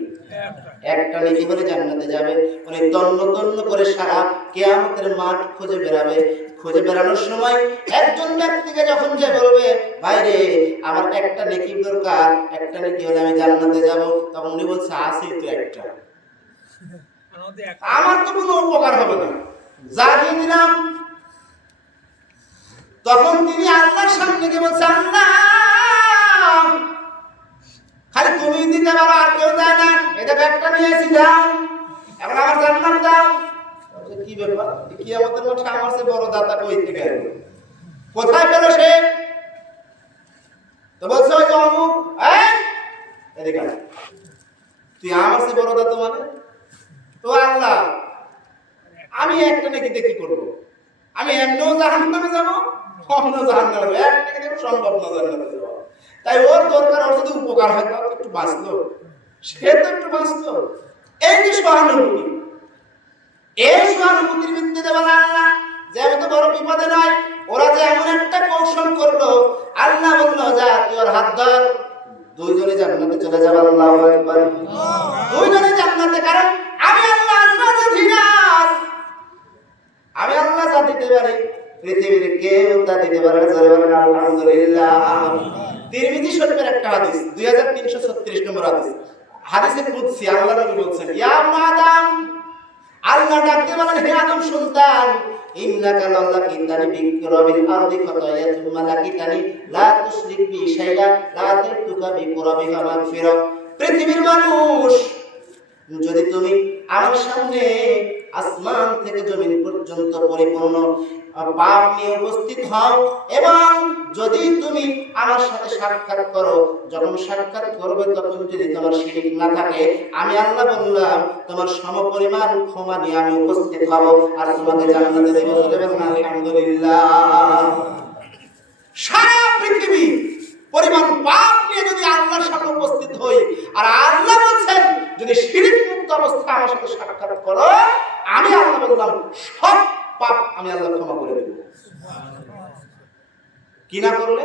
একটা নেকি হলে জান্নাতে যাবে। উনি তন্ন তন্ন করে সারা কিয়ামতের মাঠ খুঁজে বেড়াবে। খুঁজে বেড়ানোর সময় একজন ব্যক্তিকে যখন যে বলবে, ভাই রে আমার একটা নেকি দরকার, একটা নেকি হলে আমি জান্নাতে যাব, তখন উনি বলছে আছেই তো একটা, আমার তো কোনো উপকার হবে না, যা দিয়ে দিলাম। তখন তিনি আল্লাহর সামনে গিয়ে বলছে, আল্লাহ খালি তুমি দিতে পারো, আর কেউ দেয় না, এটা একটা নিয়ে এসে দাও, এখন আমার জান্নাত দাও। কি ব্যাপার, কিয়ামতের মাঠে আমার চেয়ে বড় দাতা কই থেকে এলো? কোথায় পেল সে? তো বলছে ওই যে অমুক, এদিকে আয়। তুই আমার চেয়ে বড় দাতা মানে? তো আল্লাহ আমি একটা নেকিতে কি করবো? আমি এমনিও জাহান্নামে যাবো, অমনিও জাহান্নামে যাবো, একটা নেকিতে সম্ভব না জান্নাতে যাওয়া। তাই ওর দরকার, ওর যদি উপকার হয় তাও একটু বাঁচলো, সে তো একটু বাঁচলো। এই যে সহানুভূতি, এই সহানুভূতির ভিত্তিতে বলা আল্লাহ যে আমি তো বড় বিপদে নাই, ওরা যে এমন একটা কৌশল করলো, আল্লাহ বললো যা তুই ওর হাত ধর, দুইজনে জান্নাতে চলে যাবে। আল্লাহু আকবার। দুইজনে জান্নাতে, কারণ আমি আল্লাহ আজরাজ, আমি আল্লাহ যা দিতে পারি পৃথিবীর কেউ তা দিতে পারে না। জোরে বলেন আলহামদুলিল্লাহ। তিরমিজি শরীফের একটা হাদিস, 2336 নম্বর হাদিস, হাদিসে কুদসি, আল্লাহ নবী বলছেন, ইয়া আদম, আল্লাহ ডাকতে বলেন, হে আদম সন্তান, ইন্নাকা লাল্লাকিতানি বিকুরাবিল আরদি খাতায়া তুম্মা লাকিতানি লা তুশরিক বি শাইআ লা তাতুকা বিকুরাবিহা মাগফিরা। পৃথিবীর মানুষ, যদি তুমি আমার সামনে আসমান থেকে জমিন পর্যন্ত পরিপূর্ণ পাপ নিয়ে উপস্থিত হও, এবং যদি তুমি আমার সাথে সাক্ষাৎ করো, যখন সাক্ষাৎ করবে তখন যদি তোমার শিরক না থাকে, আমি আল্লাহ বললাম তোমার সমপরিমাণ ক্ষমা নিয়ে আমি উপস্থিত হব আর তোমাকে জান্নাতে দেব। আলহামদুলিল্লাহ। সারা পৃথিবী পরিমাণ পাপ নিয়ে যদি আল্লাহর সামনে উপস্থিত হই, আর আল্লাহ বলছেন যদি শিরক মুক্ত অবস্থায় আমার সাথে সাক্ষাৎ করো, আমি আল্লাহ বললাম সব পাপ আমি আল্লাহ ক্ষমা করে দেব। কি না করলে?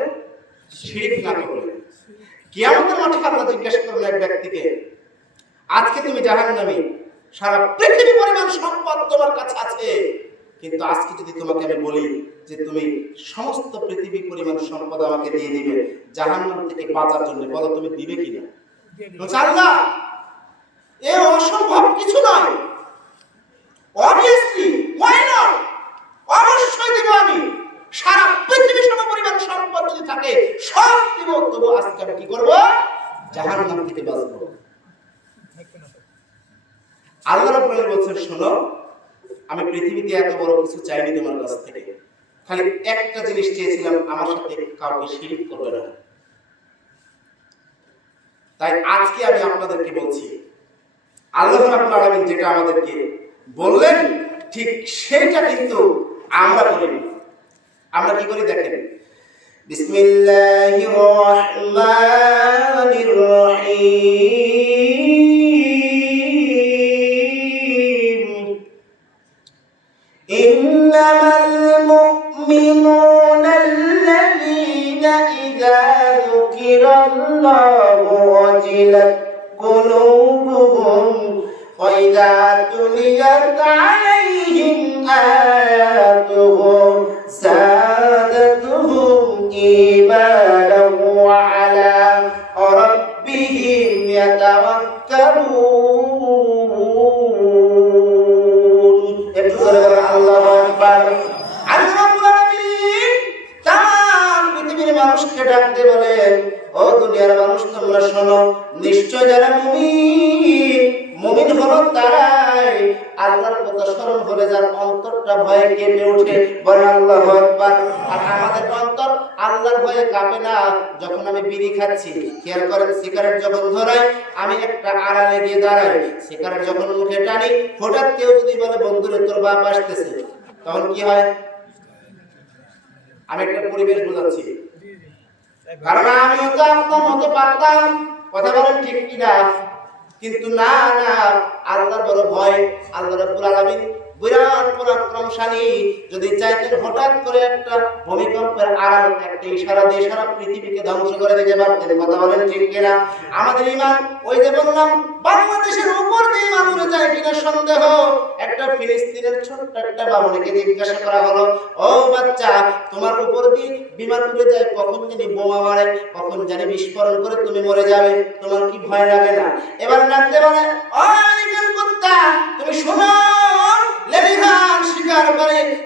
শিরক না করলে। কিয়ামতের মাঠে আল্লাহ জিজ্ঞাসা করলেন এক ব্যক্তিকে, আজকে তুমি জাহান্নামী, সারা পৃথিবী পরিমাণ সম্পদ তোমার কাছে আছে, কিন্তু আজকে যদি তোমাকে আমি বলি যে তুমি সমস্ত পৃথিবী পরিমাণ সম্পদ আমাকে দিয়ে দিবে জাহান্নাম থেকে বাঁচার জন্য, বলো তুমি দিবে কিনা? আল্লাহ এ অসম্ভব কিছু নয়, অবভিয়াসলি why not, অবশ্যই দেব আমি, সারা পৃথিবী সমপরিমাণ সম্পদ যদি থাকে সব দেব, তবু আজকে আমি কি করব? জাহান্নাম থেকে বাঁচবো। আল্লাহ রাব্বুল আলামিন বলছেন, শোনো, আমি পৃথিবীতে এত বড় কিছু চাইনি তোমার কাছ থেকে, খালি একটা জিনিস চেয়েছিলাম, আমার সাথে কাউকে শিরক করবে না। তাই আজকে আমি আপনাদেরকে বলছি, আল্লাহ রাব্বুল আলামিন যেটা আমাদেরকে বললেন ঠিক সেটা কিন্তু আমরা করি। আমরা কি করি দেখেন, বিসমিল্লাহির রহমানির রহিম, ইন্নামাল মুমিনুনা আল্লাযীনা ইযা যুকিরাল্লাহু ওয়াজিলাত কুলুবুহুম ওয়া ইযা তুলিয়াত আলাইহিম আয়াতুহু যাদাতুহুম ঈমানান ওয়া আলা রাব্বিহিম ইয়াতাওয়াক্কালুন। একটু জোরে বলেন আল্লাহু আকবার। আল্লাহ রাব্বুল আলামিন তাম পৃথিবীর মানুষকে ডাক দিয়ে বলেন, ও দুনিয়ার মানুষ তোমরা শোনো, নিশ্চয় যারা মুমিন হলো তারাই আল্লাহর কথা স্মরণ হলে যার অন্তরটা ভয়ে কেঁপে ওঠে, বলে আল্লাহু আকবার। আর আমাদের অন্তর আল্লাহর ভয়ে কাঁপে না যখন আমি বিড়ি খাচ্ছি। খেয়াল করেন, সিগারেট যখন ধরাই আমি একটা আড়ালে গিয়ে দাঁড়াই, সিগারেট যখন মুখে টানি, হঠাৎ কেউ যদি বলে বন্ধুরে তোর বাপ আসতেছে, তখন কি হয়? আমি একটা পরিবেশ বোঝাচ্ছি, কারণ আমিও তো আপনার মতো পারতাম, কথা বলেন ঠিক কিনা? কিন্তু না, আল্লাহর বড় ভয়, আল্লাহ রাব্বুল আলামিন বিরাট পরাক্রমশালী, যদি চাইতেন হঠাৎ করে একটা ভূমিকম্পের আড়াল একটা ইশারা দিয়ে সারা পৃথিবীকে ধ্বংস করে দিতে পারতেন, কথা বলেন ঠিক কিনা? আমাদের ঈমান, ওই যে বললাম বাংলাদেশের উপর দিয়ে ঈমান উড়ে যায় কিনা সন্দেহ। একটা ফিলিস্তিনের ছোট্ট একটা বাবুকে জিজ্ঞাসা করা হলো, ও বাচ্চা, তোমার উপর দিয়ে বিমান উড়ে যায়, কখন জানি বোমা মারে, কখন জানি বিস্ফোরণ করে তুমি মরে যাবে, তোমার কি ভয় লাগে না? এবার ডাকতে বলে, ও আমেরিকান কুত্তা, তুমি শোনো, লেলিহান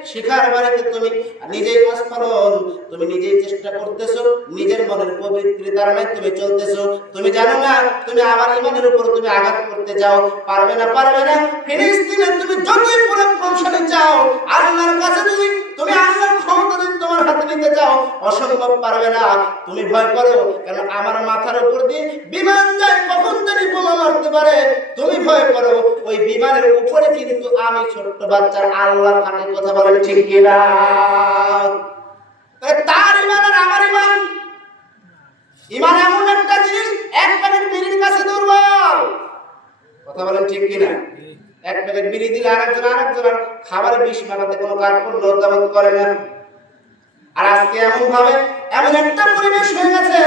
শিকার বাড়িতে তুমি নিজেই পাস্ফলন, তুমি নিজেই চেষ্টা করতেছো, নিজের মনের পবিত্রতার নাই তুমি চলতেছো, তুমি জানো না তুমি আমার ঈমানের উপর তুমি আঘাত করতে যাও, পারবে না। ফিলিস্তিনে তুমি যতই পরাক্রমশালী চাও, আল্লাহর কাছে যদি তুমি আল্লাহর ক্ষমতা যদি তোমার হাতে নিতে যাও, অসম্ভব, পারবে না। তুমি ভয় করো, কারণ আমার মাথার উপর দিয়ে বিমান যায়, কখন জানি বোমা মারতে পারে, তুমি ভয় করো। ওই বিমানের উপরে কিন্তু আমি ছোট্ট বাচ্চার আল্লাহর হাতে, কথা বলেন ঠিক কিনা? তার ঈমান আর আমার ঈমান এমন একটা জিনিস, এক প্যাকেট বিড়ির কাছে দুর্বল, কথা বলেন ঠিক কিনা? এক প্যাকেট বিড়ি দিলে আরেকজন খাবারে বিষ মাখাতে কোনো কার্পণ্য লজ্জাবোধ করে না। আর আজকে এমন একটা পরিবেশ হয়ে গেছে,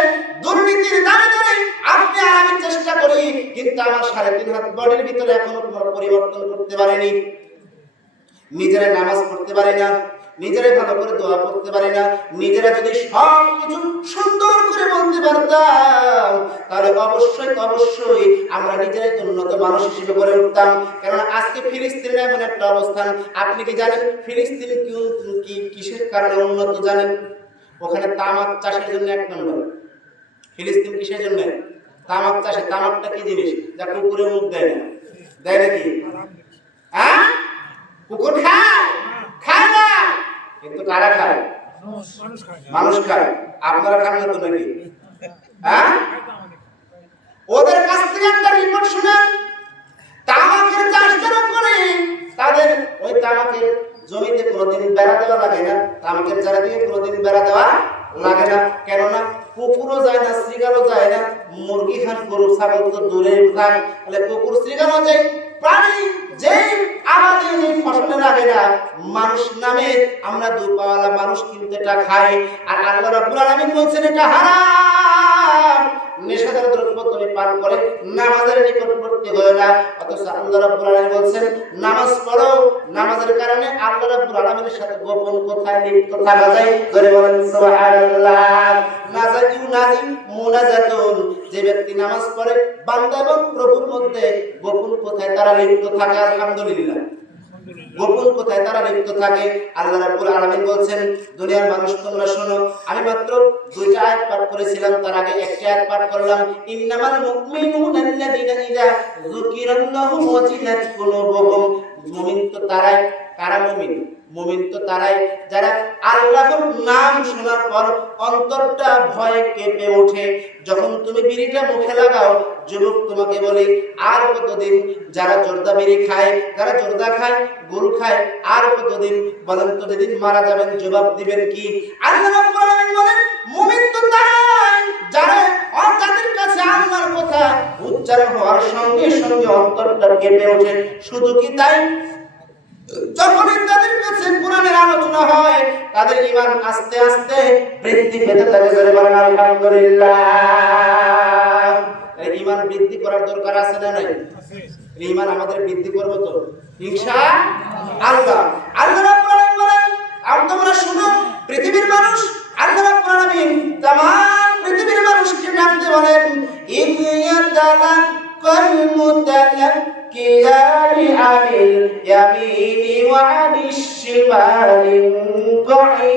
দুর্নীতির দামে আপনি আর আমি চেষ্টা করি, কিন্তু আমার 3.5 হাত বডির ভিতরে এখনো পরিবর্তন করতে পারেনি। নিজেরা নামাজ পড়তে পারি না, নিজেরাই ভালো করে দোয়া পড়তে পারি না। নিজেরা যদি সব কিছু সুন্দর করে বলতে পারতাম, তাহলে অবশ্যই আমরা নিজেরাই উন্নত মানুষ হিসেবে গড়ে উঠতাম। কারণ আজকে ফিলিস্তিনের এমন একটা অবস্থান, আপনি কি জানেন ফিলিস্তিন কিসের কারণে উন্নত জানেন? ওখানে তামাক চাষের জন্য 1 নম্বর। ফিলিস্তিন কিসের জন্য? তামাক চাষে। তামাকটা কি জিনিস? যা কুকুরে মুখ দেয় না, দেয় নাকি? হ্যাঁ, কুকুর খায় না, কিন্তু কারা খায়? মানুষ খায়। আপনারা খান না তো নাকি? হ্যাঁ, ওদের কাছ থেকে একটা রিপোর্ট শুনেন, তামাকের চাষ যারা করে তাদের ওই তামাকের জমিতে কোনোদিন বেড়া দেওয়া লাগে না, তামাকের চারা দিয়ে কোনোদিন বেড়া দেওয়া লাগে না। কেননা কুকুরও যায় না, শ্রীগালও যায় না, মুরগি খান, গরু ছাগল তো দূরে থাক, তাহলে কুকুর শ্রীগালও যায়, প্রাণী যে আমাদের এই ফসলে লাগে না, মানুষ নামে আমরা দুপাওয়ালা মানুষ কিন্তু এটা খাই। আর আল্লাহ রাব্বুল আলামিন বলছেন এটা হারাম, নেশাদার দ্রব্য তুমি পান করে নামাজের নিকটবর্তী হয়ে না। অথচ আল্লাহ রাব্বুল আলামিন বলছেন নামাজ পড়ো, নামাজের কারণে আল্লাহ রাব্বুল আলামিনের সাথে গোপন কথায় লিপ্ত থাকা যায়। জোরে বলেন সুবহানাল্লাহ। নাজি মুনাজাতুন, যে ব্যক্তি নামাজ পড়ে বান্দা এবং প্রভুর মধ্যে গোপন কথায় তারা লিপ্ত থাকে। আলহামদুলিল্লাহ, গোপন কথায় তারা লিপ্ত থাকে। আল্লাহ রাব্বুল আলামিন বলছেন দুনিয়ার মানুষ তোমরা শোনো, আমি মাত্র 2টা আয়াত পাঠ করেছিলাম, তার আগে একটা আয়াত পাঠ করলাম, ইন্নামাল মুমিনুনা আল্লাযীনা ইযা যুকিরাল্লাহু ওয়াজিলাত কুলুবুহুম। মুমিন তো তারাই, কারা মুমিন? মুমিন তো তারাই যারা আল্লাহর নাম শোনার পর অন্তরটা ভয়ে কেঁপে ওঠে। যখন তুমি বিড়িটা মুখে লাগাও, যুবক তোমাকে বলি আর কতদিন? যারা জর্দা বিড়ি খায়, যারা জর্দা খায়, গরু খায়, আর কতদিন? বলেন তো, যেদিন মারা যাবেন জবাব দিবেন কি? আল্লাহ রাব্বুল আলামিন বলেন মুমিন তো তারাই যারা যাদের কাছে আল্লাহর কথা উচ্চারণ হওয়ার সঙ্গে সঙ্গে অন্তরটা কেঁপে ওঠে। শুধু কি তাই, যখনই তাদের কাছে কোরআনের আলোচনা হয়, তাদের ঈমান আস্তে আস্তে বৃদ্ধি পেতে থাকে। জোরে বলেন আলহামদুলিল্লাহ। এই ঈমান বৃদ্ধি করার দরকার আছে না নাই? ঈমান আমাদের বৃদ্ধি করবে তো ইনশাআল্লাহ। আল্লাহ রাব্বুল আলামিন বলেন, তোমরা শুনো পৃথিবীর মানুষ, আল্লাহ রাব্বুল আলামিন तमाम পৃথিবীর মানুষকে ডাকতে বলেন ইয়াতালাক্কাল মুতালাক্কিয়ানি আনিল ইয়ামিনি ওয়া আনিশ শিমালি কাঈদ।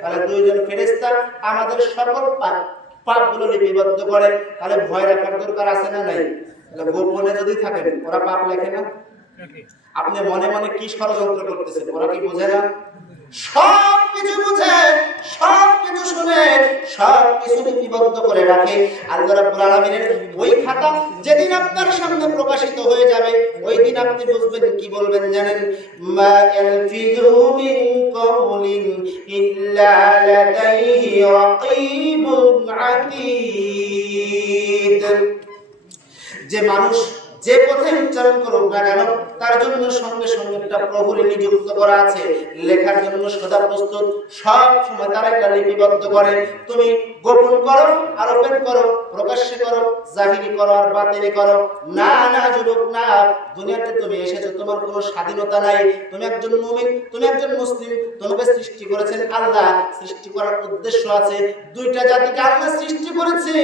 তাহলে দুইজন ফেরেশতা আমাদের সকল পাপগুলো লিপিবদ্ধ করে। তাহলে ভয় রাখার দরকার আছে না নাই? তাহলে গোপনে যদি থাকেন, ওরা পাপ লেখে না? আপনি মনে মনে কি ষড়যন্ত্র করতেছেন, ওরা কি বোঝে না? সব কিছু বুঝে, সব কিছু শুনে, সব কিছু লিপিবদ্ধ করে রাখে। আল্লাহ রাব্বুল আলামিনের ওই খাতা যেদিন আপনার সামনে প্রকাশিত হয়ে যাবে ওই দিন আপনি বুঝবেন কি বলবেন জানেন, মা ইয়ালফিযু মিন কাউলিন ইল্লা লাদাইহি রাকীবুন আতীদ। যে মানুষ যে পথে উচ্চারণ করুক না কেন তার জন্য সঙ্গে সঙ্গে একটা প্রহরী নিযুক্ত করা আছে, লেখার জন্য সদা প্রস্তুত, সব সময় তারা একটা লিপিবদ্ধ করে। তুমি গোপন করো আর ওপেন করো, প্রকাশ্যে করো, জাহিরি করো আর বাতিনি করো, না না যুবক না, দুনিয়াতে তুমি এসেছো তোমার কোনো স্বাধীনতা নাই। তুমি একজন মুমিন, তুমি একজন মুসলিম, তোমাকে সৃষ্টি করেছেন আল্লাহ। সৃষ্টি করার উদ্দেশ্য আছে, দুইটা জাতিকে আল্লাহ সৃষ্টি করেছে।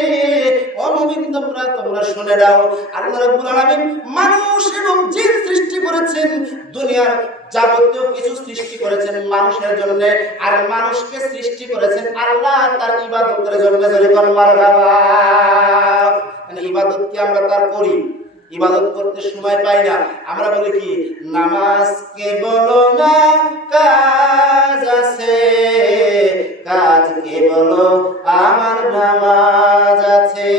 ও মুমিন তোমরা শুনে দাও, আল্লাহ রাব্বুল আলামিন মানুষ এবং জিন সৃষ্টি করেছেন, দুনিয়ার যাবতীয় কিছু সৃষ্টি করেছেন মানুষের জন্য, আর মানুষকে সৃষ্টি করেছেন আল্লাহ তার ইবাদতের জন্য। যেরকম মারহাবা, মানে ইবাদত কি আমরা তার করি, ইবাদত করতে সময় পাই না। আমরা বলি কি, নামাজ কে বলো না কাজ আছে, কাজ কে বলো আমার নামাজ আছে,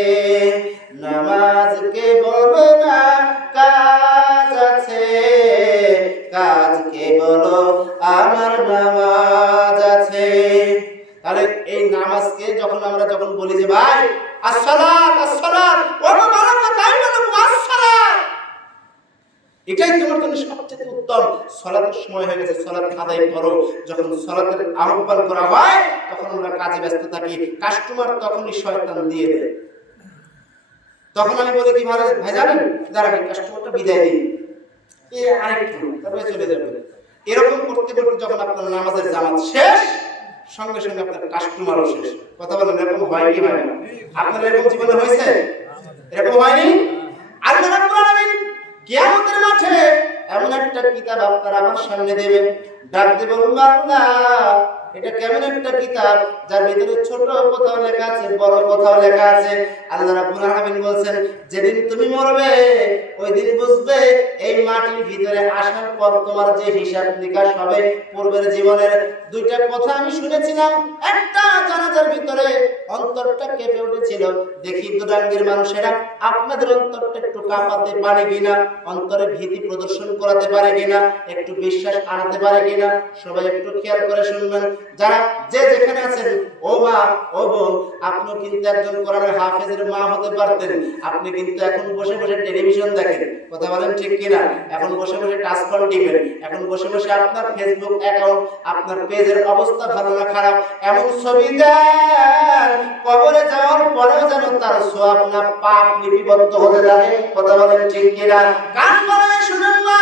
নামাজ কে বলো না কাজ আছে, কাজ কে বলো আমার নামাজ আছে। তাহলে এই নামাজকে যখন বলি যে ভাই আসসালাত আসসালাত ওয়া মা মালাকাত আইমানুকুম আসসালাত, এটাই তোমার জন্য সবচেয়ে উত্তম। সালাতের সময় হয়ে গেছে, সালাত আদায় করো। যখন সালাতের আহ্বান করা হয় তখন আমরা কাজে ব্যস্ত থাকি, কাস্টমার তখনই শয়তান দিয়ে দেয়। তখন আমি বলি কি ভাই জানেন, দাঁড়ান কাস্টমারটা বিদায় দিই, আরেকটু তারপরে চলে যাবে। এরকম করতে করতে যখন আপনার নামাজের জামাত শেষ, সঙ্গে সঙ্গে আপনার কাস্টমারও শেষ। কথা বলেন, এরকম হয় কি হয় না? আপনার এরকম জীবনে হয়েছে? এরকম হয়নি? আল্লাহ রাব্বুল আলামিন কিয়ামতের মাঠে এমন একটা কিতাব আপনার আমার সামনে দেবেন, ডাক দিয়ে বলুন আল্লাহ এটা কেমন একটা কিতাব যার ভিতরে ছোট কোথাও লেখা আছে, বড় কোথাও লেখা আছে। আল্লাহ রাব্বুল আলামিন বলেন যেদিন তুমি মরবে ওই দিন বুঝবে এই মাটির ভিতরে আসার পর তোমার যে হিসাব নিকাশ হবে পূর্বের জীবনের। দুইটা কথা আমি শুনেছিলাম, একটা জানাজার ভিতরে অন্তরটা কেঁপে উঠেছিল। দেখি দুরাঙ্গের মানুষেরা আপনাদের অন্তরটা একটু কাঁপাতে পারে কিনা, অন্তরে ভীতি প্রদর্শন করাতে পারে কিনা, একটু বিশ্বাস আনাতে পারে কিনা, সবাই একটু খেয়াল করে শুনবেন। যারা যে যেখানে আছেন, ও মা ও বোন, আপনি কিন্তু একজন কোরআনের হাফেজের মা হতে পারতেন। আপনি কিন্তু এখন বসে বসে টেলিভিশন দেখেন, কথা বলেন ঠিক কিনা? এখন বসে বসে টাচ ফোন টিপেন, এখন বসে বসে আপনার ফেসবুক অ্যাকাউন্ট, আপনার পেজের অবস্থা ভালো না খারাপ এমন ছবি দেন, কবরে যাওয়ার পরেও যেন তার সওয়াব না পাপ লিপিবদ্ধ হতে থাকে। কথা বলেন ঠিক কিনা? কান বাড়ায় শুনেন না।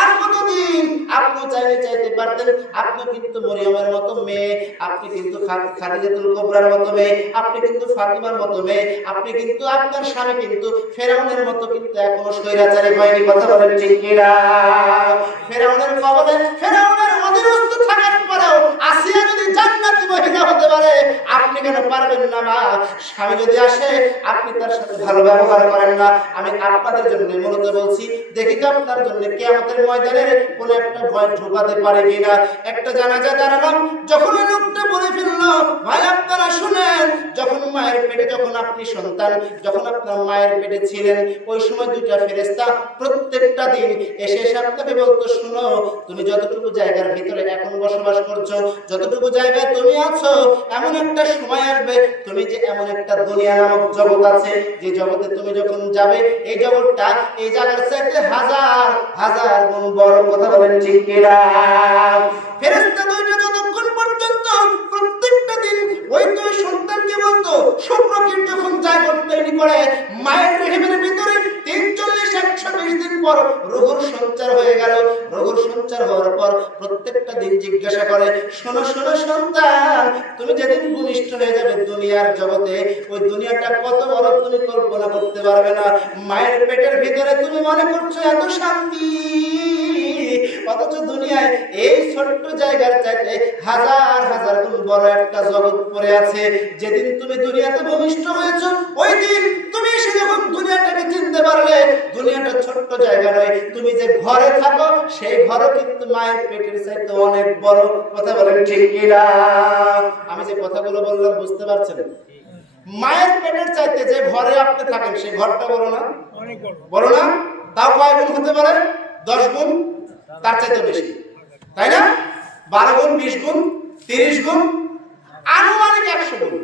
আর কতদিন আপনি চাইতে পারতেন, আপনি কিন্তু মরিয়মের মতো মেয়ে, আপনি কিন্তু খাদিজাতুল কুবরার মতো মেয়ে, আপনি কিন্তু ফাতিমার মতো মেয়ে, আপনি কিন্তু আপনার স্বামী কিন্তু ফেরাউনের মতো কিন্তু এখনো স্বৈরাচারী হয়নি। কথা বলেন ঠিক কিনা? ফেরাউনের কবলে, ফেরাউনের অধীনস্থ থাকার পরেও আসিয়া যদি জান্নাতি মহিলা হতে পারে, আপনি কেন পারবেন না? মা স্বামী যদি আসে আপনি তার সাথে ভালো ব্যবহার করেন না। আমি আপনাদের জন্য মূলত বলছি, দেখি তো আপনার জন্য কিয়ামতের ময়দানে কোন একটা ভয় ঢোকাতে পারে কিনা। একটা জানাজা দাঁড়ালাম, যখন ওই লোকটা বলে ফেললো, ভাই আপনারা শুনেন, যখন মায়ের পেটে, যখন আপনি সন্তান, যখন আপনার মায়ের পেটে ছিলেন, ওই সময় দুইটা ফেরেশতা প্রত্যেকটা দিন এসে আপনাকে বলতো, শুনো তুমি যতটুকু জায়গার ভিতরে এখন বসবাস করছো, যতটুকু জায়গায় তুমি আছো, এমন একটা সময় আসবে তুমি যে এমন একটা দুনিয়া নামক জগৎ আছে, যে জগতে তুমি যখন যাবে এই জগৎটা এই জায়গার চাইতে হাজার হাজার গুণ বড়। কথা বলেন ঠিক কিনা? ফেরেশতা দুইটা যতক্ষণ পর্যন্ত প্রত্যেকটা দিন ওই দুই সন্তানকে বলতো, শুক্রকির যখন যায় তৈরি করে মায়ের রেহেমের ভিতরে 43-120 দিন পর রূহুর সঞ্চার হয়ে গেল। রূহুর সঞ্চার হওয়ার পর প্রত্যেকটা দিন জিজ্ঞাসা করে, শোনো শোনো সন্তান, তুমি যেদিন ভূমিষ্ঠ হয়ে যাবে দুনিয়ার জগতে, ওই দুনিয়াটা কত বড় তুমি কল্পনা করতে পারবে না। মায়ের পেটের ভিতরে তুমি মনে করছো এত শান্তি, অথচ দুনিয়ায় এই ছোট্ট জায়গার চাইতে হাজার হাজার গুণ বড় একটা জগৎ পড়ে আছে। যেদিন তুমি দুনিয়াতে ভূমিষ্ঠ হয়েছো ওই দিন তুমি এসে যখন দুনিয়াটাকে চিনতে পারলে দুনিয়াটা ছোট্ট জায়গা নয়, তুমি যে ঘরে থাকো সেই ঘরও কিন্তু মায়ের পেটের চাইতে অনেক বড়। কথা বলেন ঠিক কিনা? আমি যে কথাগুলো বললাম বুঝতে পারছেন? মায়ের পেটের চাইতে যে ঘরে আপনি থাকেন সেই ঘরটা বড় না? অনেক বড়। বড় না? তাও কয় গুণ হতে পারে? 10 গুণ, তার চাইতে বেশি, তাই না? 12 গুণ, 20 গুণ, 30 গুণ, আনুমানিক 100 গুণ।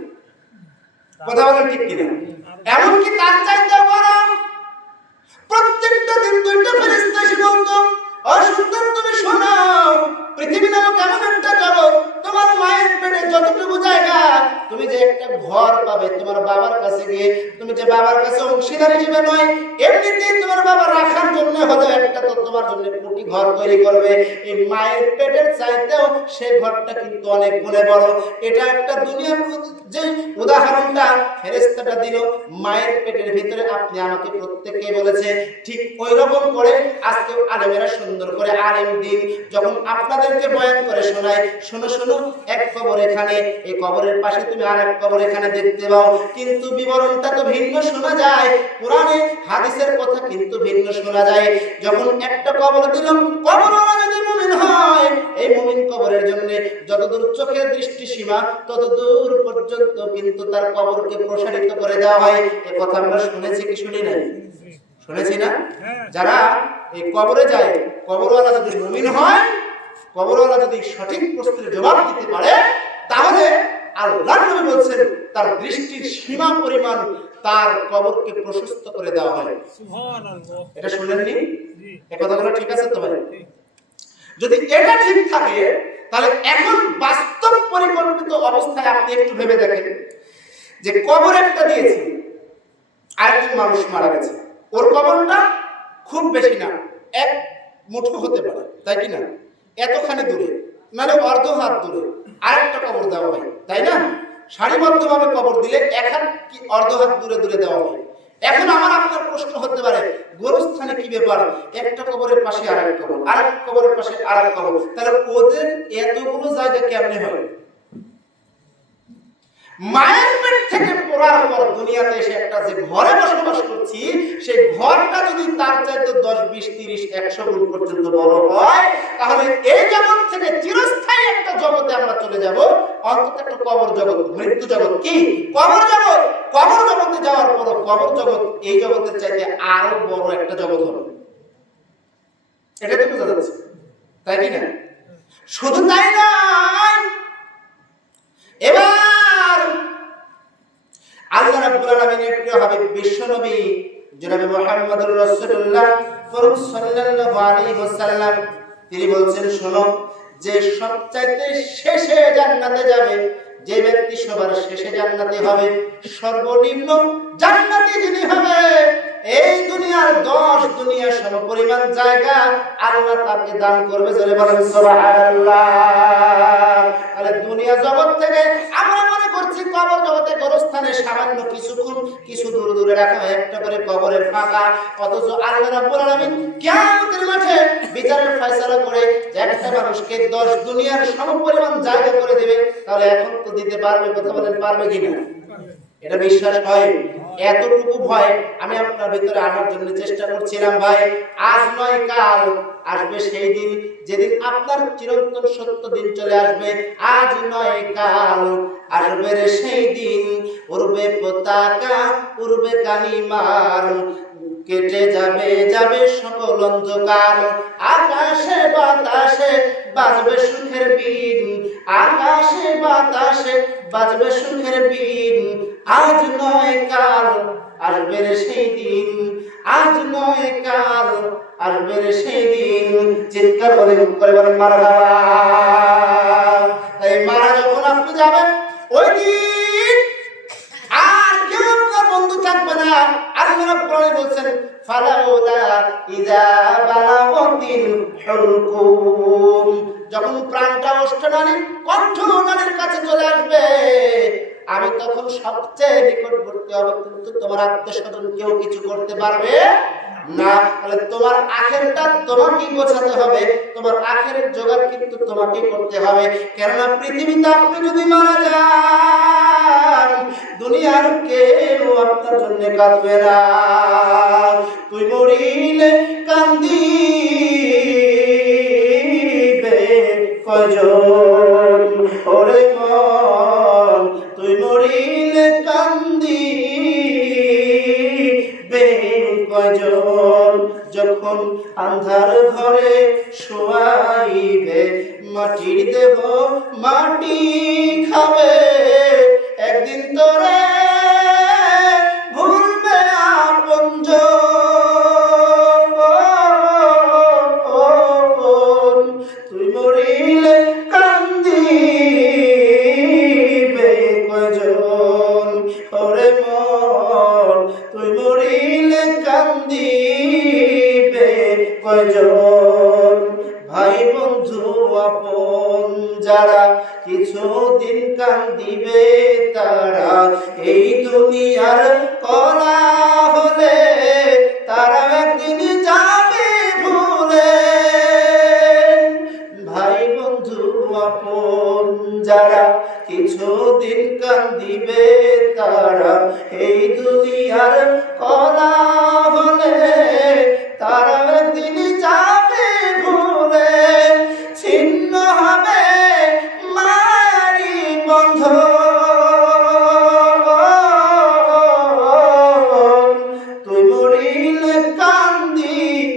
কথা বলেন ঠিক কিনা? এমনকি তার চাইতে বড়। প্রত্যেকটা দিন দুইটা ফেরেশতা এসে বলতো, ও সুন্দর তুমি শোনো, পৃথিবী নামক এমন একটা জগৎ, তোমার মায়ের পেটে যতটুকু জায়গা, তুমি যে একটা ঘর পাবে তোমার বাবার কাছে গিয়ে, তুমি যে বাবার কাছে অংশীদার হিসেবে নয়, এমনিতেই তোমার বাবা রাখার জন্য হলো একটা, তো তোমার জন্য কোটি ঘর তৈরি করবে। এই মায়ের পেটের চাইতেও সেই ঘরটা কিন্তু অনেক গুণে বড়। এটা একটা দুনিয়ার যে উদাহরণটা ফেরেশতাটা দিল, মায়ের পেটের ভিতরে আপনি আমাকে প্রত্যেককে বলেছে, ঠিক ওই রকম করে আজকে আলেমেরা সুন্দর করে আলেম দিন যখন আপনাদেরকে বয়ান করে শোনায়, শোনো শোনো, এক কবর এখানে, এই কবরের পাশে তুমি আরেক কবর এখানে দেখতে পাও, কিন্তু বিবরণটা তো ভিন্ন শোনা যায়, কোরআনে হাদিসের কথা কিন্তু ভিন্ন শোনা যায়। যখন একটা কবর দিল, কবরওয়ালা যদি মুমিন হয়, এই মুমিন কবরের জন্য যতদূর চোখের দৃষ্টি সীমা ততদূর পর্যন্ত কিন্তু তার কবরকে প্রসারিত করে দেওয়া হয়। এ কথা আমরা শুনেছি কি শুনি নাই? শুনেছি না? যারা এই কবরে যায়, কবরওয়ালা যদি মুমিন হয়, কবরওয়ালা যদি সঠিক প্রশ্নের জবাব দিতে পারে, তাহলে আল্লাহর নবী বলছেন তার দৃষ্টির সীমা পরিমাণ তার কবরকে প্রশস্ত করে দেওয়া হয়। সুবহানাল্লাহ। এটা শুনেননি? জি। এই কথাগুলো ঠিক আছে তো ভাই? যদি এটা ঠিক থাকে, তাহলে এখন বাস্তব পরিকল্পিত অবস্থায় আপনি একটু ভেবে দেখেন যে কবর একটা দিয়েছি, আরেকজন মানুষ মারা গেছে, ওর কবরটা খুব বেশি না, 1 মুঠো হতে পারে, তাই কি না? এতখানি দূরে, মানে অর্ধ হাত দূরে আরেকটা কবর দেওয়া হয়, তাই না? সারিবদ্ধভাবে কবর দিলে 1 হাত কি অর্ধ হাত দূরে দূরে দেওয়া হয়। এখন আমার আপনার প্রশ্ন হতে পারে, গোরস্থানে কি ব্যাপার? একটা কবরের পাশে আরেক কবর, আরেক কবরের পাশে আরেক কবর, তাহলে ওদের এতগুলো জায়গা কেমনে হয়? মায়ের পেট থেকে পড়ার পর দুনিয়াতে এসে একটা যে ঘরে বসবাস করছি, সেই ঘরটা যদি তার চাইতে 10, 20, 30, 100 গুণ পর্যন্ত বড় হয়, তাহলে এই জগৎ থেকে চিরস্থায়ী একটা জগতে আমরা চলে যাব, অন্তত একটা কবর জগৎ, মৃত্যু জগৎ। কি কবর জগৎ? কবর জগতে যাওয়ার পর কবর জগৎ এই জগতের চাইতে আরো বড় একটা জগৎ হবে। এটা তো বোঝা যাচ্ছে, তাই কি না? শুধু তাই নয়, এবার আল্লাহ রাব্বুল আলামিনের প্রিয় হাবিব বিশ্বনবী জনাব মুহাম্মদুর রাসূলুল্লাহ সাল্লাল্লাহু আলাইহি ওয়াসাল্লাম তিনি বলছেন, শোনো, যে সবচাইতে শেষে জান্নাতে যাবে, যে ব্যক্তি সবার শেষে জান্নাতে হবে, সর্বনিম্ন জান্নাতি যিনি হবে, এই দুনিয়ার 10 দুনিয়া সমপরিমাণ জায়গা আল্লাহ তাকে দান করবে। জোরে বলেন সুবহানাল্লাহ। তাহলে দুনিয়া জগৎ থেকে আমরা মনে করছি কবর জগতে গোরস্থানে সামান্য কিছু দূরে দূরে রাখা হয় একটা করে কবরের ফাঁকা, অথচ আল্লাহ রাব্বুল আলামিন কিয়ামতের মাঠে বিচারের ফয়সালা করে যে একটা মানুষকে 10 দুনিয়ার সমপরিমাণ জায়গা করে দেবে, তাহলে এখন তো দিতে পারবে। কথা বলেন পারবে কিনা? এটা বিশ্বাস হয়? এতটুকু ভয় আমি আপনার ভিতরে আনার জন্য চেষ্টা করছিলাম। ভাই, আজ নয় কাল আসবে সেই দিন, যেদিন আপনার চিরন্তন সত্য দিন চলে আসবে। আজ নয় কাল আসবে রে সেই দিন, উড়বে পতাকা, উড়বে কালিমার, কেটে যাবে যাবে সকল অন্ধকার, আকাশে বাতাসে বাজবে সুখের বিন, আকাশে বাতাসে বাজবে সুখের বিন। আজ নয় কাল আসবে রে সেই দিন, আজ নয় কাল আসবে রে সেই দিন। চিৎকার করে বলেন মারহাবা। তাই মারা যখন আপনি যাবেন, ওই দিন আর কেউ আপনার বন্ধু থাকবে না। আল্লাহ রাব্বুল আলামিন বলছেন, ফালাউলা ইযা বালাগাতিল হুলকুম, যখন প্রাণটা ওষ্ঠনালী কণ্ঠনালীর কাছে চলে আসবে, আমি তখন সবচেয়ে নিকটবর্তী হবে, কিন্তু তোমার আত্মীয়স্বজন কেউ কিছু করতে পারবে না। তাহলে তোমার আখেরটা তোমাকেই গোছাতে হবে, তোমার আখেরের জোগাড় কিন্তু তোমাকেই করতে হবে। কেননা পৃথিবীতে আপনি যদি মারা যান, দুনিয়ার কেউ আপনার জন্য কাঁদবে না। তুই মরিলে কান্দিবে কয়জন, ওরে মন তুই মরিলে কান্দিবে ঘরে শোয়াইবে, মাটির দেহ মাটি খাবে, একদিন তোরে ভুলবে আপনজন। তুই মরিলে কান্দিবে কয়জন, ওরে মন তুই মরিলে কান্দিবে কয়জন। ভাই বন্ধু আপন যারা কিছুদিন কান্দিবে তারা, এই দুনিয়ার কলা হলে তারা একদিন যাবে ভুলে। ভাই বন্ধু আপন যারা কিছুদিন কান্দিবে তারা, এই দুনিয়ার কলা হলে তারা একদিন যাবে ভুলে। ছিন্ন হবে মায়ারি বন্ধন, তুই মরিলে কান্দিবে